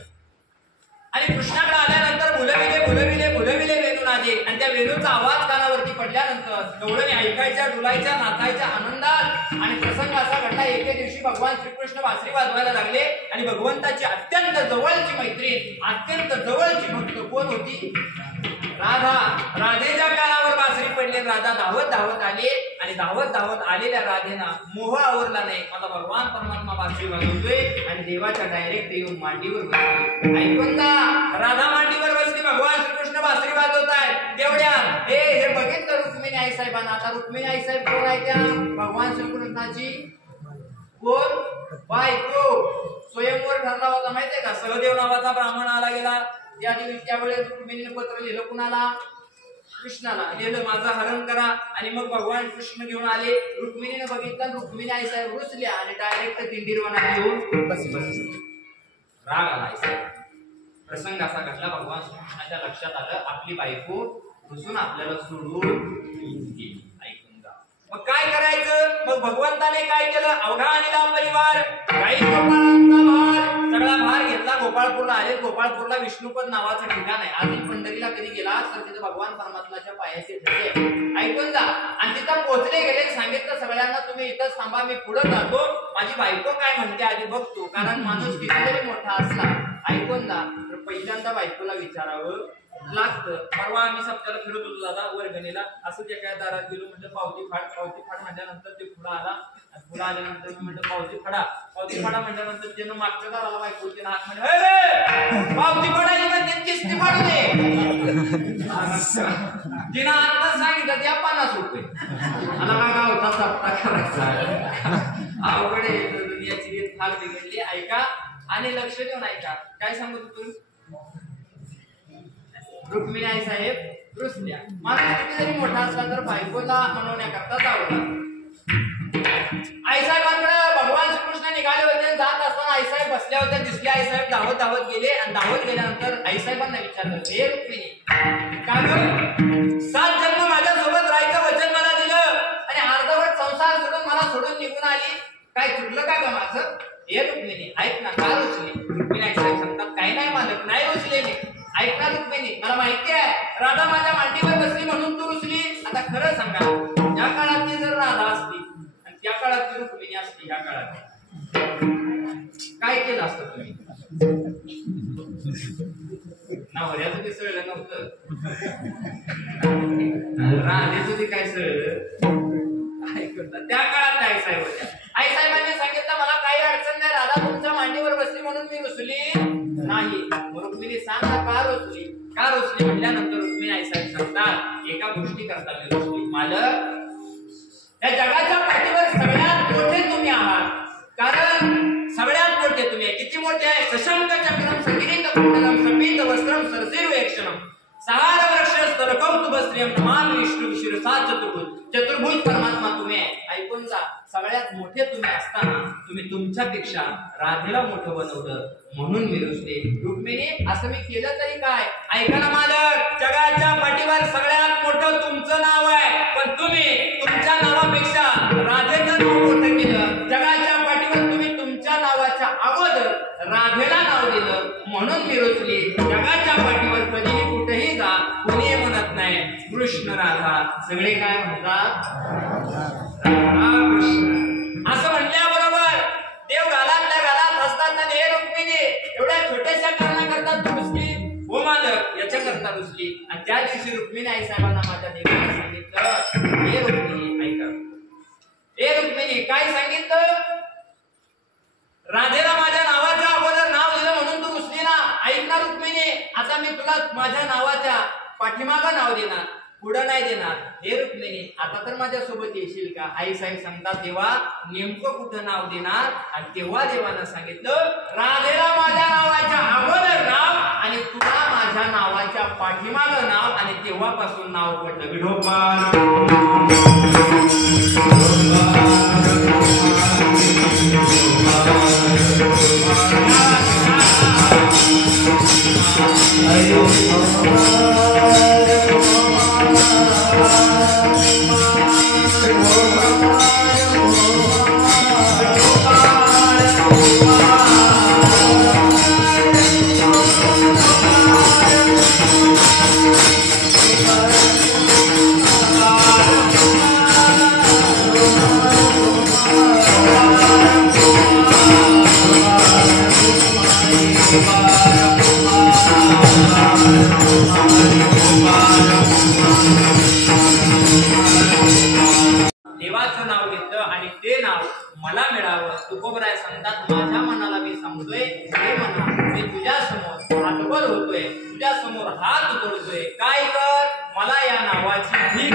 आणि कृष्णाकडे आल्यानंतर भुलविले वेणू नादे. आणि त्या वेणूचा आवाज कानावरती पडल्यानंतर गवळणी ऐकायच्या, डुलायच्या, नाचायच्या आनंदात. आणि प्रसंग असा घडला, एके दिवशी भगवान श्रीकृष्ण बासरी वाजवायला लागले आणि भगवंताची अत्यंत जवळची मैत्रीण, अत्यंत जवळची भक्त कोण होती? राधा. राधेच्या कानावर बासरी पडली. राधा धावत धावत आली आणि धावत धावत आलेल्या राधेना मोह आवरला नाही. मला भगवान परमात्मा बासरी वाजवतोय आणि देवाच्या डायरेक्ट येऊन मांडीवर बसली. ऐकून ना, राधा मांडीवर बसली, भगवान श्रीकृष्ण बासरी वाजवत आहेत. तेवढ्या हे बघितलं रुक्मिणी आई साहेबांना. आता रुक्मिणी आई साहेब कोण आहे? त्या भगवान श्रीकृष्णाची कोण? बायको. स्वयंवर ठरला होता माहितीये का? सहदेव नावाचा ब्राह्मण आला गेला. त्यावेळेस रुक्मिणीने पत्र लिहिलं कुणाला? कृष्णाला लिहिलं, माझं हरण करा. आणि मग भगवान कृष्ण घेऊन आले. रुक्मिणीने बघितलं, रुक्मिणी आई साहेब रुसल्या आणि डायरेक्ट दिंडीरवनात येऊन राग आला आई साहेब. प्रसंग असा घडला, भगवान श्रीकृष्णाच्या लक्षात आलं आपली बायको रुसून आपल्याला सोडून गेली. ऐकून जा. मग काय करायचं? मग भगवंताने काय केलं? अवघा आणला परिवार, काही गोपाळांचा भार, सगळा भार घेतला. गोपाळपूरला आले. गोपाळपूरला विष्णुपद नावाचं ठिकाण आहे. आधी पंढरीला कधी गेला तर तिथे भगवान परमात्म्याच्या पायाचे ठसे. ऐकून जा. आणि तिथं पोहोचले गेले, सांगितलं सगळ्यांना तुम्ही इथंच थांबा, मी पुढे जातो, माझी बायको काय म्हणते आधी बघतो. कारण माणूस किती जरी मोठा असला, ऐकून जा, तर पहिल्यांदा बायकोला विचारावं लागतं. परवा आम्ही सप्त्याला फिरत होतो दादा वर्गणीला. असं जे काय दारात गेलो, म्हटलं पावती फाड म्हटल्यानंतर ते पुढे आला. पुढे आल्यानंतर मी म्हटलं पावती फाडा म्हटल्यानंतर त्यानं मागच्या दाराला बायको तिनं हात म्हणजे पावती फाडायची म्हणजे किस्ती फाडू दे. तिनं आता सांगितलं द्या 50 रुपये. मला का गावचा सप्ताह करायचा. अवघड आहे दुनियाची रीत फार बिघडली. ऐका आणि लक्ष देऊन ऐका. काय सांगू तू? रुक्मिणी आई साहेब रुसल्या. माणूस किती जरी मोठा असला तर बायकोला मनवण्याकरता जावं. आई साहेबांकडे भगवान श्रीकृष्ण निघाले होते. जात असताना आई साहेब बसल्या होत्या, दिसले. आई साहेब धावत धावत गेले आणि धावत गेल्यानंतर आई साहेबांना विचारलं, हे रुक्मिणी का ग 7 जन्म माझ्यासोबत राहायचं वचन मला दिलं आणि अर्धवट संसार सोडून मला सोडून निघून आली, काय चुकलं का ग माझं? हे रुक्मिणी ऐक ना, का रुसली? रुक्मिणी आई साहेब सांगतात, काही नाही मालक, नाही रुसले मी. ऐक ना रुक्मिणी, मला माहिती आहे राधा माझ्या मांडीवर बसली म्हणून तू रुसली. आता खरं सांगा, या काळातली जर राधा असती आणि त्या काळातली रुक्मिणी असती, या काळात काय केलं असतं तुम्ही? नवऱ्याचं ते सळलं नव्हतं, राधेचं ते काय सळलं. त्या काळात आई साहेब होत्या. आई साहेबांनी सांगितलं मला काही अडचण नाही, राधा तुमच्या मांडीवर बसली म्हणून मी रुसली नाही. रुक्मिणी सांगा का रुसली? का रुसली म्हटल्यानंतर रुक्मिणी आई साहेब सांगतात, एका गोष्टी करता मी रुसली. मालक, या जगाच्या पाठीवर सगळ्यात मोठे तुम्ही आहात. कारण सगळ्यात मोठे तुम्ही आहे. किती मोठे आहे? सशंक चक्रम सकिरीत कुंडलम सपीत वस्त्रम सरसिर वेक्षणम सहार वृक्ष स्तरकौतुभश्रियम नमामि विष्णु शिरसा चतुर्भुज. चतुर्भुज परमात्मा तुम्ही आहे. ऐकून जा, सगळ्यात मोठे तुम्ही असताना तुम्ही तुमच्यापेक्षा राधेला मोठं बनवलं म्हणून मी रुसले. रुक्मिणी, असं मी केलं तरी काय? ऐका ना मालक, जगाच्या पाठीवर सगळ्यात मोठं तुमचं नाव आहे, पण तुम्ही तुमच्या नावापेक्षा राधेचं नाव मोठं केलं. जगाच्या पाठीवर तुम्ही तुमच्या नावाच्या अगोदर राधेला नाव दिलं म्हणून मी रुसली. जगाच्या पाठीवर कधीही कुठेही जा, कोणी म्हणत नाही कृष्ण राधा, सगळे काय म्हणतात राधा कृष्ण. असं म्हटल्याबरोबर देव गालातल्या गालात असतात. आणि हे रुक्मिणी, एवढ्या छोट्याशा कारणाकरता तू रुसली? हो मालक, याच्याकरता रुसली. आणि त्या दिवशी रुक्मिणी आई साहेबांना माझ्या देवाने सांगितलं, हे रुक्मिणी ऐका, हे रुक्मिणी काय सांगितलं? राधेला माझ्या नावाच्या अगोदर नाव दिलं म्हणून तू रुसली ना. ऐक ना रुक्मिणी, आता मी तुला माझ्या नावाच्या पाठीमागं नाव देणार. पुढं नाही देणार. हे रुक्मिणी आता तर माझ्यासोबत येशील का? आई साहेब सांगतात तेव्हा नेमकं कुठं नाव देणार? आणि तेव्हा देवानं सांगितलं राधेला माझ्या नावाच्या अगोदर नाव आणि तुला माझ्या नावाच्या पाठीमागं नाव. आणि तेव्हापासून नाव पडलं विठोबा. देवाचं नाव घेतलं आणि ते नाव मला मिळावं. तुकोबराय सांगतात माझ्या मनाला मी सांगतोय हे म्हणा मी तुझ्या समोर हातवर होतोय, तुझ्या समोर हात जोडतोय. काय कर मला या नावाची भीक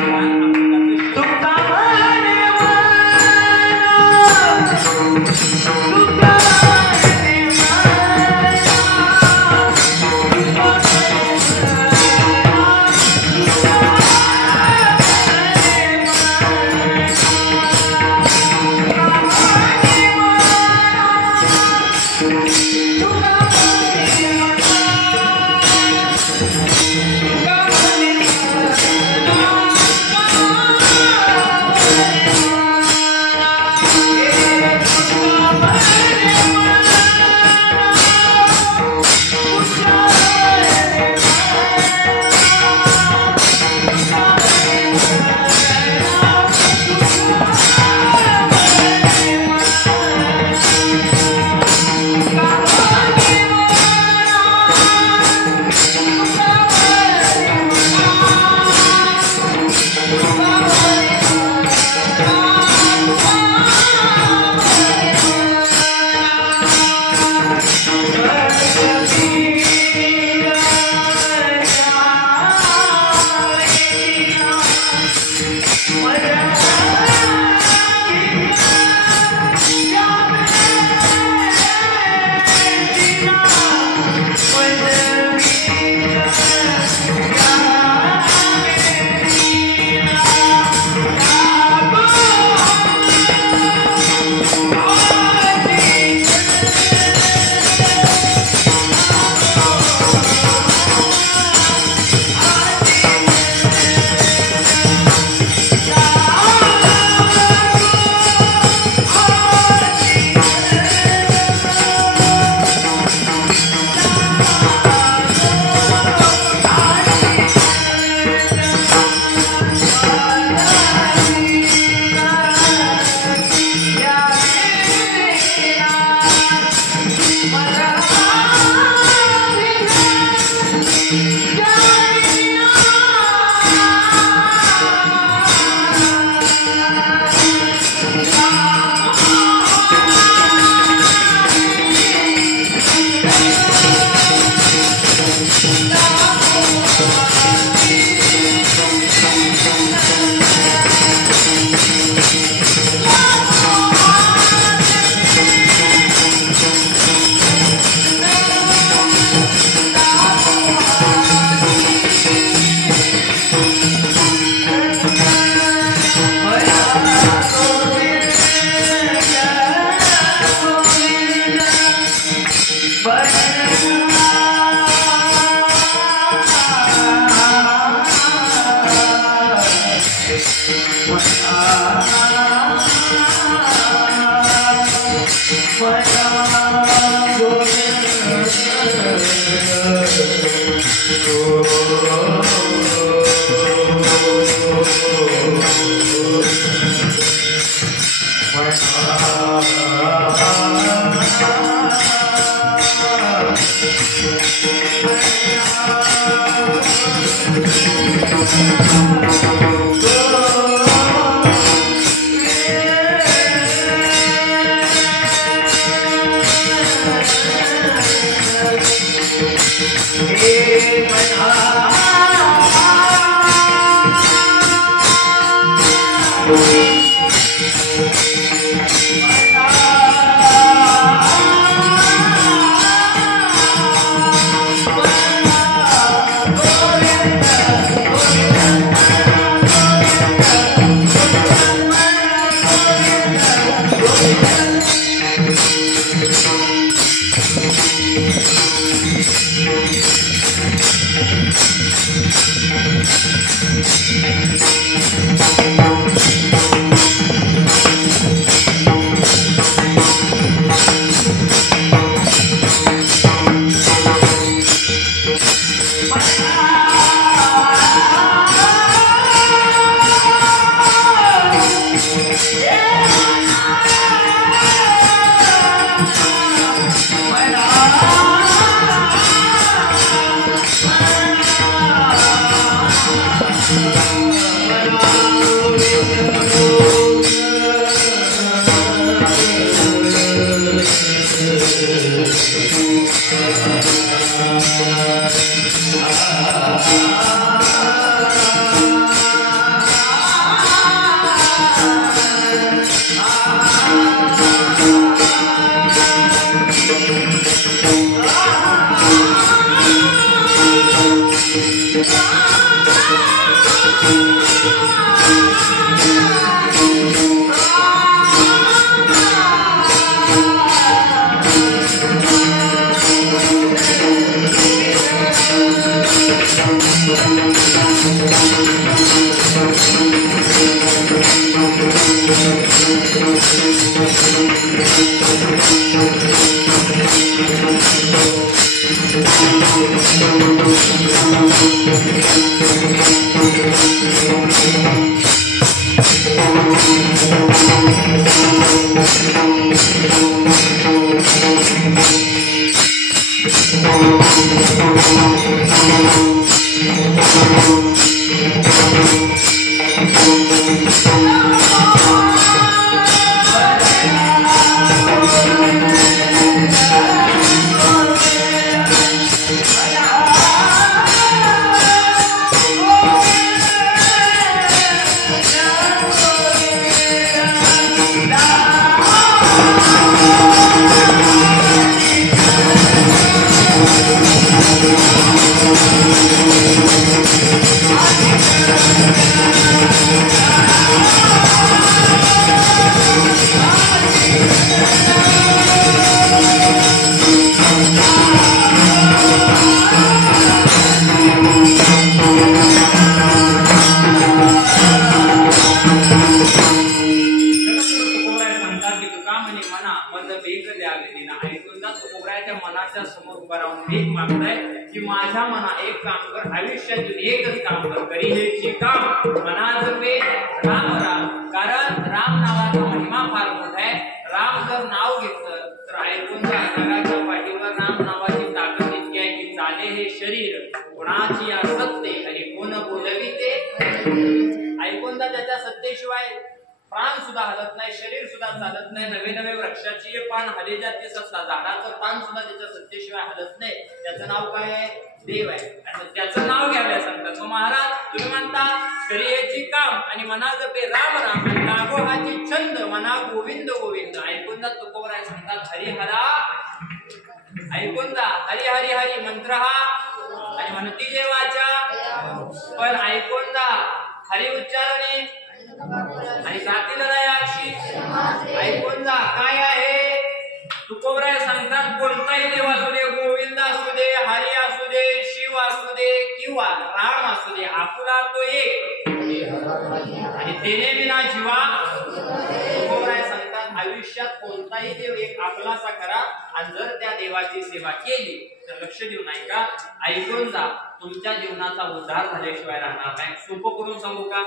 तुमच्या जीवनाचा उद्धार झाल्याशिवाय राहणार नाही. सोपं करून सांगू का?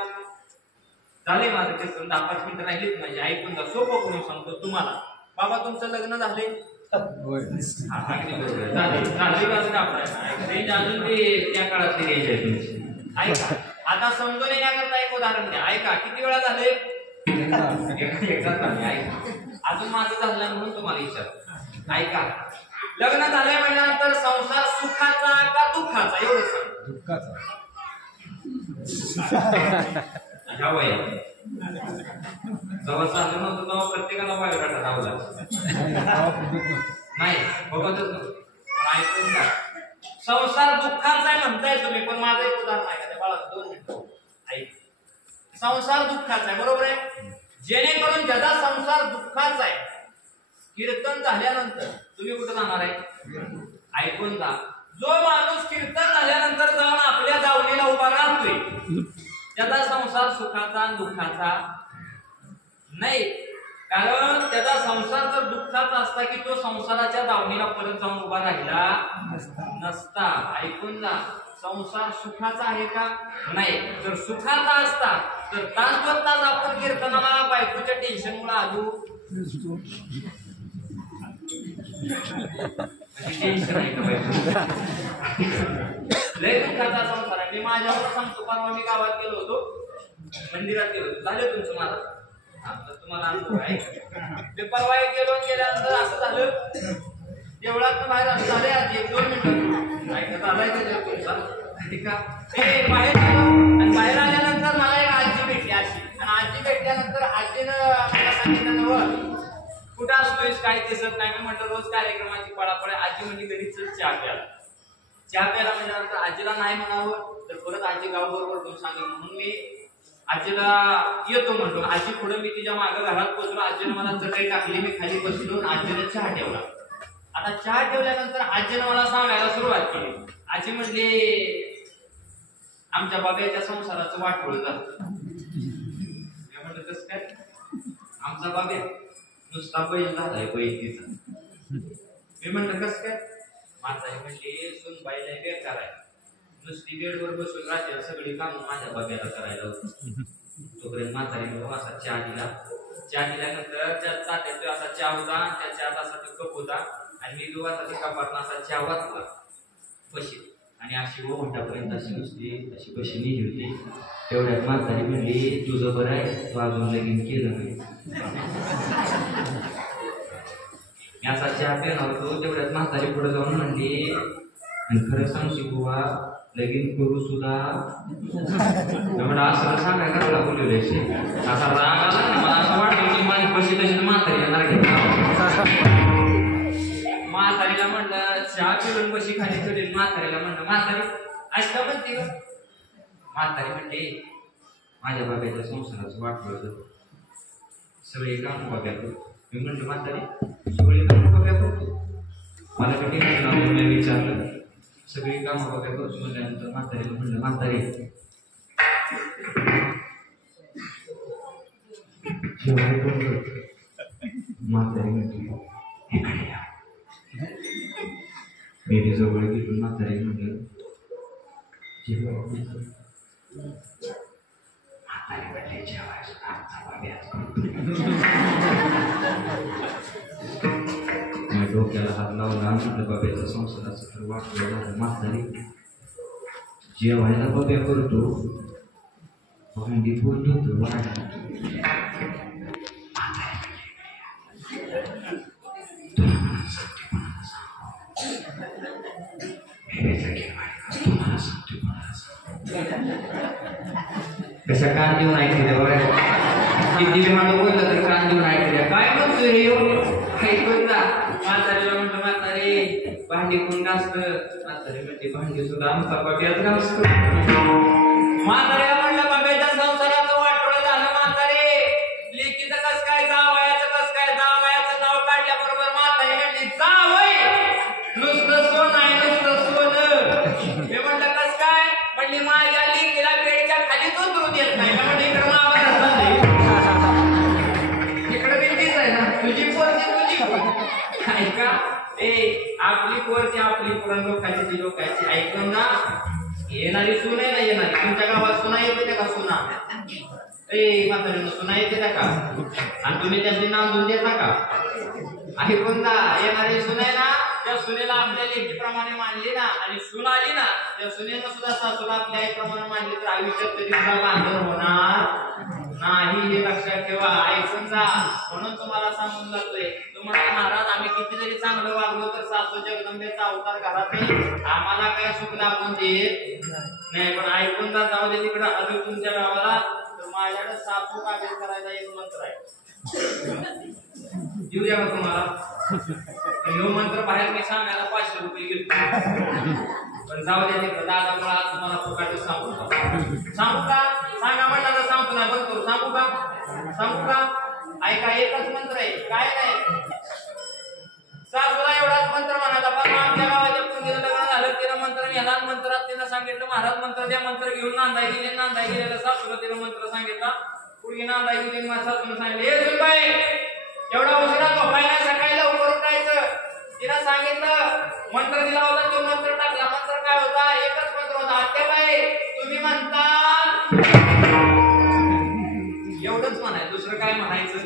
झाले माझं ते 10-5 मिनिटं राहिलीच नाही. ऐकून जा, सोपं करून सांगतो तुम्हाला. बाबा तुमचं लग्न झाले? अगदी बरोबर झाले. अजून ते त्या काळातली रेंज आहे तुमची. ऐका आता समजून येण्याकरता एक उदाहरण द्या. ऐका किती वेळा झाले? एकदा झाले. ऐका अजून माझं झालं म्हणून तुम्हाला विचार. ऐका लग्न झालंय म्हटल्यानंतर संसार सुखाचा का दुःखाचा एवढं सांग. दुःखाचा. ह्या वयात जेव्हा चालू नव्हतं तेव्हा प्रत्येकाला बायोडाटा लावला नाही बघतच नव्हतं. पण ऐकून का संसार दुःखाचा आहे म्हणताय तुम्ही, पण माझं एक उदाहरण आहे का बाळा 2 मिनिटं ऐक. संसार दुःखाचा आहे बरोबर आहे. जेणेकरून ज्याचा संसार दुःखाचा आहे कीर्तन झाल्यानंतर तुम्ही कुठं जाणार आहे ऐकून जा. जो माणूस कीर्तन झाल्यानंतर जाऊन आपल्या दावणीला उभा राहतोय त्याचा संसार सुखाचा आणि दुःखाचा नाही. कारण त्याचा संसार जर दुःखाचा असता की तो संसाराच्या दावणीला परत जाऊन उभा राहिला नसता. ऐकून जा. संसार सुखाचा आहे का नाही. जर सुखाचा असता तर तास आपण कीर्तनाला बायकोच्या टेन्शन मुळे आलो टेन्शन आहे का बायको लय दुःखाचा संसार आहे. मी माझ्यावर सांगतो. परवा मी गावात गेलो होतो मंदिरात गेलो होतो. झालं तुमचं मला तुम्हाला अनुभव आहे. मी परवा गेलो गेल्यानंतर असं झालं देवळात बाहेर असं झाले आधी 1-2 मिनिटं ऐकत आलाय तुमचा ठीक आहे. बाहेर आलो आणि बाहेर आल्यानंतर मला एक आजी भेटली अशी. आणि आजी भेटल्यानंतर आजीनं मला सांगितलं नवं कुठं असतोयस काय दिसत नाही. मी म्हटलं रोज कार्यक्रमाची पळापळ. आजी म्हणजे घरी चहा प्याला. चहा प्यायला म्हणजे नंतर आजीला नाही म्हणावं तर परत आजी गावबरोबर तुम्ही सांगेल म्हणून मी आजीला येतो म्हणतो. आजी पुढे मी तिच्या मागं घरात पोहोचलो. आजीने मला चटई टाकली. मी खाली बसलो. आजीने चहा ठेवला. आता चहा ठेवल्यानंतर आजीने मला सांगायला सुरुवात केली. आजी म्हणले आमच्या बाब्याच्या संसाराचं वाटोळ झालं. मी म्हणलं कसं काय. आमचा बाब्या नुसता बैल झालाय बैतीचा. मी म्हणलं कसं काय. म्हातारी म्हणली सुनबाईला बेकार आहे. नुसती बेडवर बसून राहते सगळी कामं माझ्या बाब्याला करायला होती. तोपर्यंत म्हातारीने असा चहा दिला. चहा दिल्यानंतर त्या ताट्यात असा चहा होता. त्या चहात असा तो कप होता आणि मी जो असा त्या कपातनं असा चहा वाचला बशी आणि अशी ओंठापर्यंत अशी नुसती अशी बशी निघी होती. तेवढ्यात म्हातारी म्हणली तुझं बरं आहे तू अजून लगीन केलं नाही. मी असा चहा पेणार होतो. तेवढ्यात म्हातारी पुढे जाऊन म्हणली आणि खरं सांगशी बुवा लगीन करू सुद्धा एवढा असं सांगाय का बोलले असा राग आला ना मला असं वाटलं की माझी कशी तशी म्हातारी येणार घेतला. म्हातारीला म्हणलं चहा पिऊन बशी खाली चढेल. म्हातारीला म्हणलं म्हातारी ऐका म्हणते का. म्हातारी म्हणते माझ्या बाब्याच्या संसाराचं वाटलं होतं सगळे काम बाब्या करतो. मी म्हणलं म्हातारी सगळे काम बाब्या करतो. मला कधी मी विचारलं सगळी कामं बाब्या करतो म्हणल्यानंतर म्हातारीला म्हणलं म्हातारी म्हातारी म्हटली मी जवळ गेलो. म्हातारी म्हणलं म्हातारी म्हणले जेवायचं आमचा बाब्याच डोक्याला हात लावला. म्हटलं बाब्याचा संसाराचं तर वाटलं झालं. म्हातारी जेवायला बाब्या करतो भांडी बोलतो होतो वाढ कशा कान देऊन ऐकते त्या बघा किती माणूस बोललं तर कान देऊन ऐकते काय म्हणतोय ऐकून जा. म्हातारीला म्हणलं म्हातारी भांडी कोण घासत. म्हातारी म्हणते भांडी सुद्धा आमचा बाब्याच घासतो. म्हातारीला म्हणलं बाब्याच्या संसाराचं वाटोळं झालं. म्हातारी लेकीचं कस काय जावयाचं कस काय जावयाचं नाव काढल्याबरोबर म्हातारी म्हणली जावय नुसतं सोन आहे नुसतं सोन. मी म्हणलं कस काय म्हणली माझ्या लेकीला बेडच्या खालीच उतरू देत नाही. म्हणजे इकडे इकडे बिंदीच आहे ना तुझी पोरची तुझी ऐका आपली पोरची आपली पुरण लोकांची ती लोकांची ऐकून ना. येणारी सून आहे ना येणारी तुमच्या गावात सुना येते का सुना म्हातारी सुना येते का आणि तुम्ही त्यांची नाव देता का. ऐकून जा. येणारी सुन आहे ना त्या सुनेला आपल्या लेकीप्रमाणे मानली ना आणि सून आली ना त्या सुनेनं सुद्धा सासूला आपल्या आईप्रमाणे मानली तर आयुष्यात कधी सुद्धा बांधण होणार नाही हे लक्षात ठेवा. ऐकून जा. म्हणून तुम्हाला सांगून जातोय तुम्हाला महाराज आम्ही किती जरी चांगलं वागलो तर सासू जगदंबेचा अवतार घरात नाही आम्हाला काय सुख लागून देत नाही. पण ऐकून जा. जाऊ दे तिकडं आलो तुमच्या गावाला मंत्र माझ्याकडे सापू काबीज करायचा एक मंत्र आहे. येऊ द्या का तुम्हाला? ह्यो मंत्र बाहेर मी सांगायला 500 रुपये घेतो. पण जाऊ द्या तिकडे दादा मला आज तुम्हाला फुकाट सांगू का? सांगा म्हटलं तर सांगतो नाही बंद करू. सांगू का? ऐका एकच मंत्र आहे, काय नाही. सासूला एवढाच मंत्र म्हणाला. पण आमच्या गावाच्या पुंगीला लग्न झालं, तिनं मंत्र नेला. मंत्रात तिनं सांगितलं महाराज मंत्र द्या. मंत्र घेऊन नांदाय गेले. सासूला तिनं मंत्र सांगितला. पुढे नांदाय गेली. माझ्या सासूला सांगितलं हे सुनबाई एवढा उशिरा झोपायला सकाळी लवकर उठायचं. तिनं सांगितलं मंत्र दिला होता, तो मंत्र टाकला. मंत्र काय होता? एकच मंत्र होता, आत्याबाई तुम्ही म्हणता. एवढंच म्हणायचं, दुसरं काय म्हणायचं?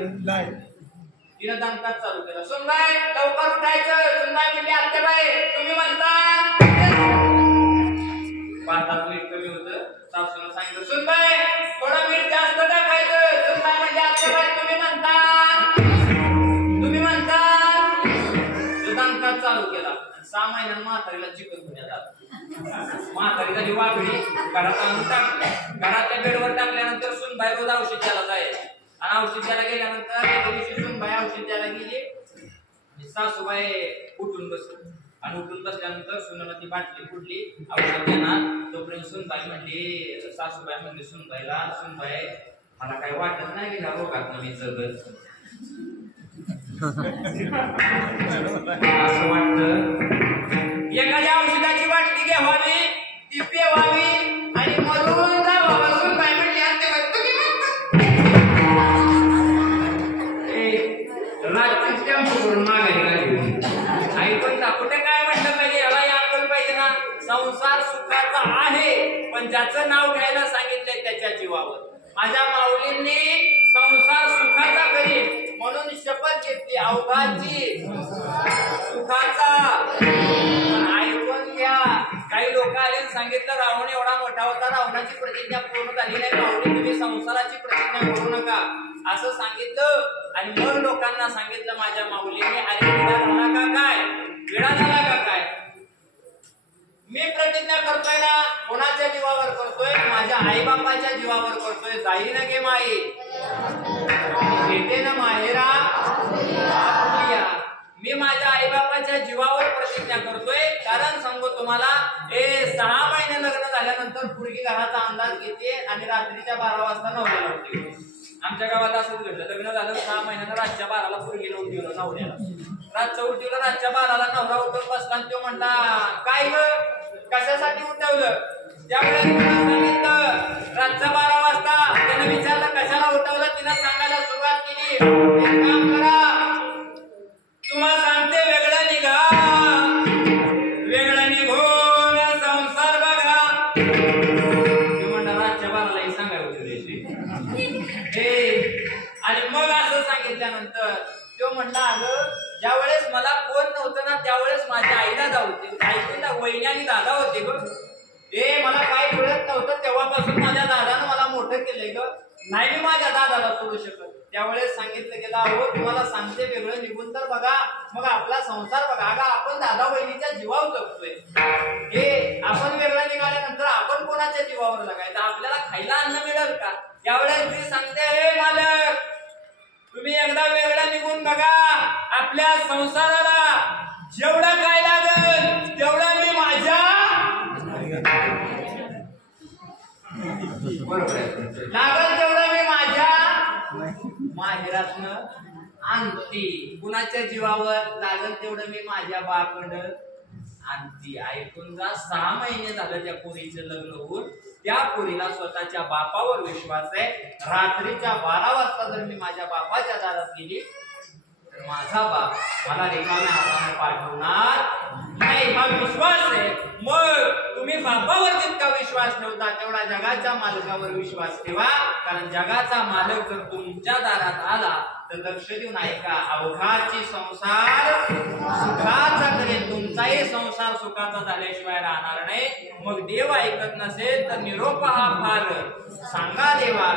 तिनं दणकाच चालू केला. सुनबाई लवकर उठायचं. सुनबाई म्हणजे आत्याबाई तुम्ही म्हणता. पाहतात मीठ कमी होतं. सासूला सांगितलं सुनबाई थोडं मीठ जास्त टाकायचं. सुनबाई म्हणजे आत्याबाई तुम्ही म्हणता. दणकाच चालू केला. 6 महिन्यात म्हातारीला चिकन पुण्यात आलं. म्हातारी झाली वाकडी. घरात आणून टाकली. घरातल्या बेडवर टाकल्यानंतर सुनबाई रोज औषध द्यायला जायला. आणि औषध द्यायला गेल्यानंतर एका दिवशी सुनबाई औषध द्यायला गेली. सासूबाई उठून बसली. आणि उठून बसल्यानंतर सुनाला ती बाटली फुटली औषध देणार. तोपर्यंत सुनबाई म्हणली, सासूबाई म्हणली सुनबाईला, सुनबाई मला काही वाटत नाही की ह्या रोगात मी जगत. असं वाटतं एखाद्या औषधाची बाटली घ्यावी, ती पेवावी आणि मरून जावं. सुनबाई म्हणली कुठे काय म्हटलं पाहिजे? याला अक्कल पाहिजे ना. संसार सुखाचा आहे, पण ज्याचं नाव घ्यायला सांगितलंय त्याच्या जीवावर. माझ्या माऊलींनी संसार सुखाचा करीन म्हणून शपथ घेतली, अवघाची सुखाचा. ऐकून घ्या. काही लोक आले सांगितलं रावण एवढा मोठा होता, रावणाची प्रतिज्ञा पूर्ण झाली नाही, माऊली तुम्ही संसाराची प्रतिज्ञा करू नका असं सांगितलं. आणि मग लोकांना सांगितलं माझ्या माऊलीने, अरे विडा झाला का काय? विडा झाला का काय? मी प्रतिज्ञा करतोय ना, कोणाच्या जीवावर करतोय? माझ्या आईबापाच्या जीवावर करतोय. जाई ना गे माई येते ना माहेरा. मी माझ्या आईबापाच्या जीवावर प्रतिज्ञा करतोय. कारण सांगू तुम्हाला, 6 महिने लग्न झाल्यानंतर पोरगी घराचा अंदाज घेते आणि रात्रीच्या 12 वाजता नवऱ्याला उठते. आमच्या गावात असंच घडलं. लग्न झालं 6 महिन्यानं रातच्या 12ला पोरगीला उठवलं नवऱ्याला. रातचं उठवलं, रातच्या 12ला नवरा उठून बसला. तो म्हणला काय ग कशासाठी उठवलं? त्यावेळेस सांगितलं रातच्या 12 वाजता. त्यानं विचारलं कशाला उठवलं? तिनं सांगायला सुरुवात केली, एक काम करा तुम्हाला सांगते वेगळं निघा, वेगळं निघून संसार बघा. तो म्हणला रातच्या 12लाही सांगायला उठवले. आणि मग असं सांगितल्यानंतर तो म्हणला अगं ज्यावेळेस मला कोण नव्हतं ना त्यावेळेस माझ्या आई दादा होते. आईला वहिनी आणि दादा होते ग. मला काही कळत नव्हतं तेव्हापासून माझ्या दादानं मला मोठं केलंय ग. नाही मी माझ्या दादाला सोडू शकत. त्यावेळेस सांगितलं गेलं अहो तुम्हाला सांगते वेगळं निघून तर बघा, मग आपला संसार बघा. अगं आपण दादा वहिनीच्या जीवावर जगतोय. आपण वेगळं निघाल्यानंतर आपण कोणाच्या जीवावर लागायचं? आपल्याला खायला अन्न मिळेल का? त्यावेळेस ती सांगते हे मालक तुम्ही एकदा वेगळं निघून बघा. आपल्या संसाराला जेवढं काय लागेल तेवढं मी माझ्या लागल तेवढं मी माझ्या माहेरातनं आणते. कुणाच्या जीवावर लागल तेवढं मी माझ्या बाकडं आणती. ऐकून जा. 6 महिने झालं त्या पोरीचं लग्न होऊन. त्या पोरीला स्वतःच्या बापावर विश्वास आहे. रात्रीच्या 12 वाजता जर मी माझ्या बापाच्या दारात गेली तर माझा बाप मला रिकाम्या हाताने पाठवणार नाही हा विश्वास आहे. मग तुम्ही बापावर जितका विश्वास ठेवता तेवढा जगाच्या मालकावर विश्वास ठेवा. कारण जगाचा मालक जर तुमच्या दारात आला तर लक्ष देऊन ऐका, अवघाची संसार सुखाचा करेल. तुमचाही संसार सुखाचा झाल्याशिवाय राहणार नाही. मग देव ऐकत नसेल तर निरोप हा फार सांगा देवा.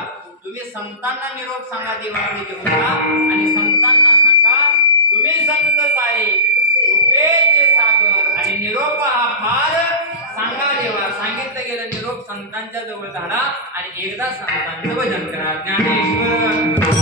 तुम्ही संतांना निरोप सांगा देवाकडे घेऊन जा आणि संतांना सांगा तुम्ही संत सारे कृपेचे सागर आणि निरोप हा फार सांगा देवा सांगितलं गेलं निरोप संतांच्या जवळ धाडा आणि एकदा संतांचं भजन करा. ज्ञानेश्वर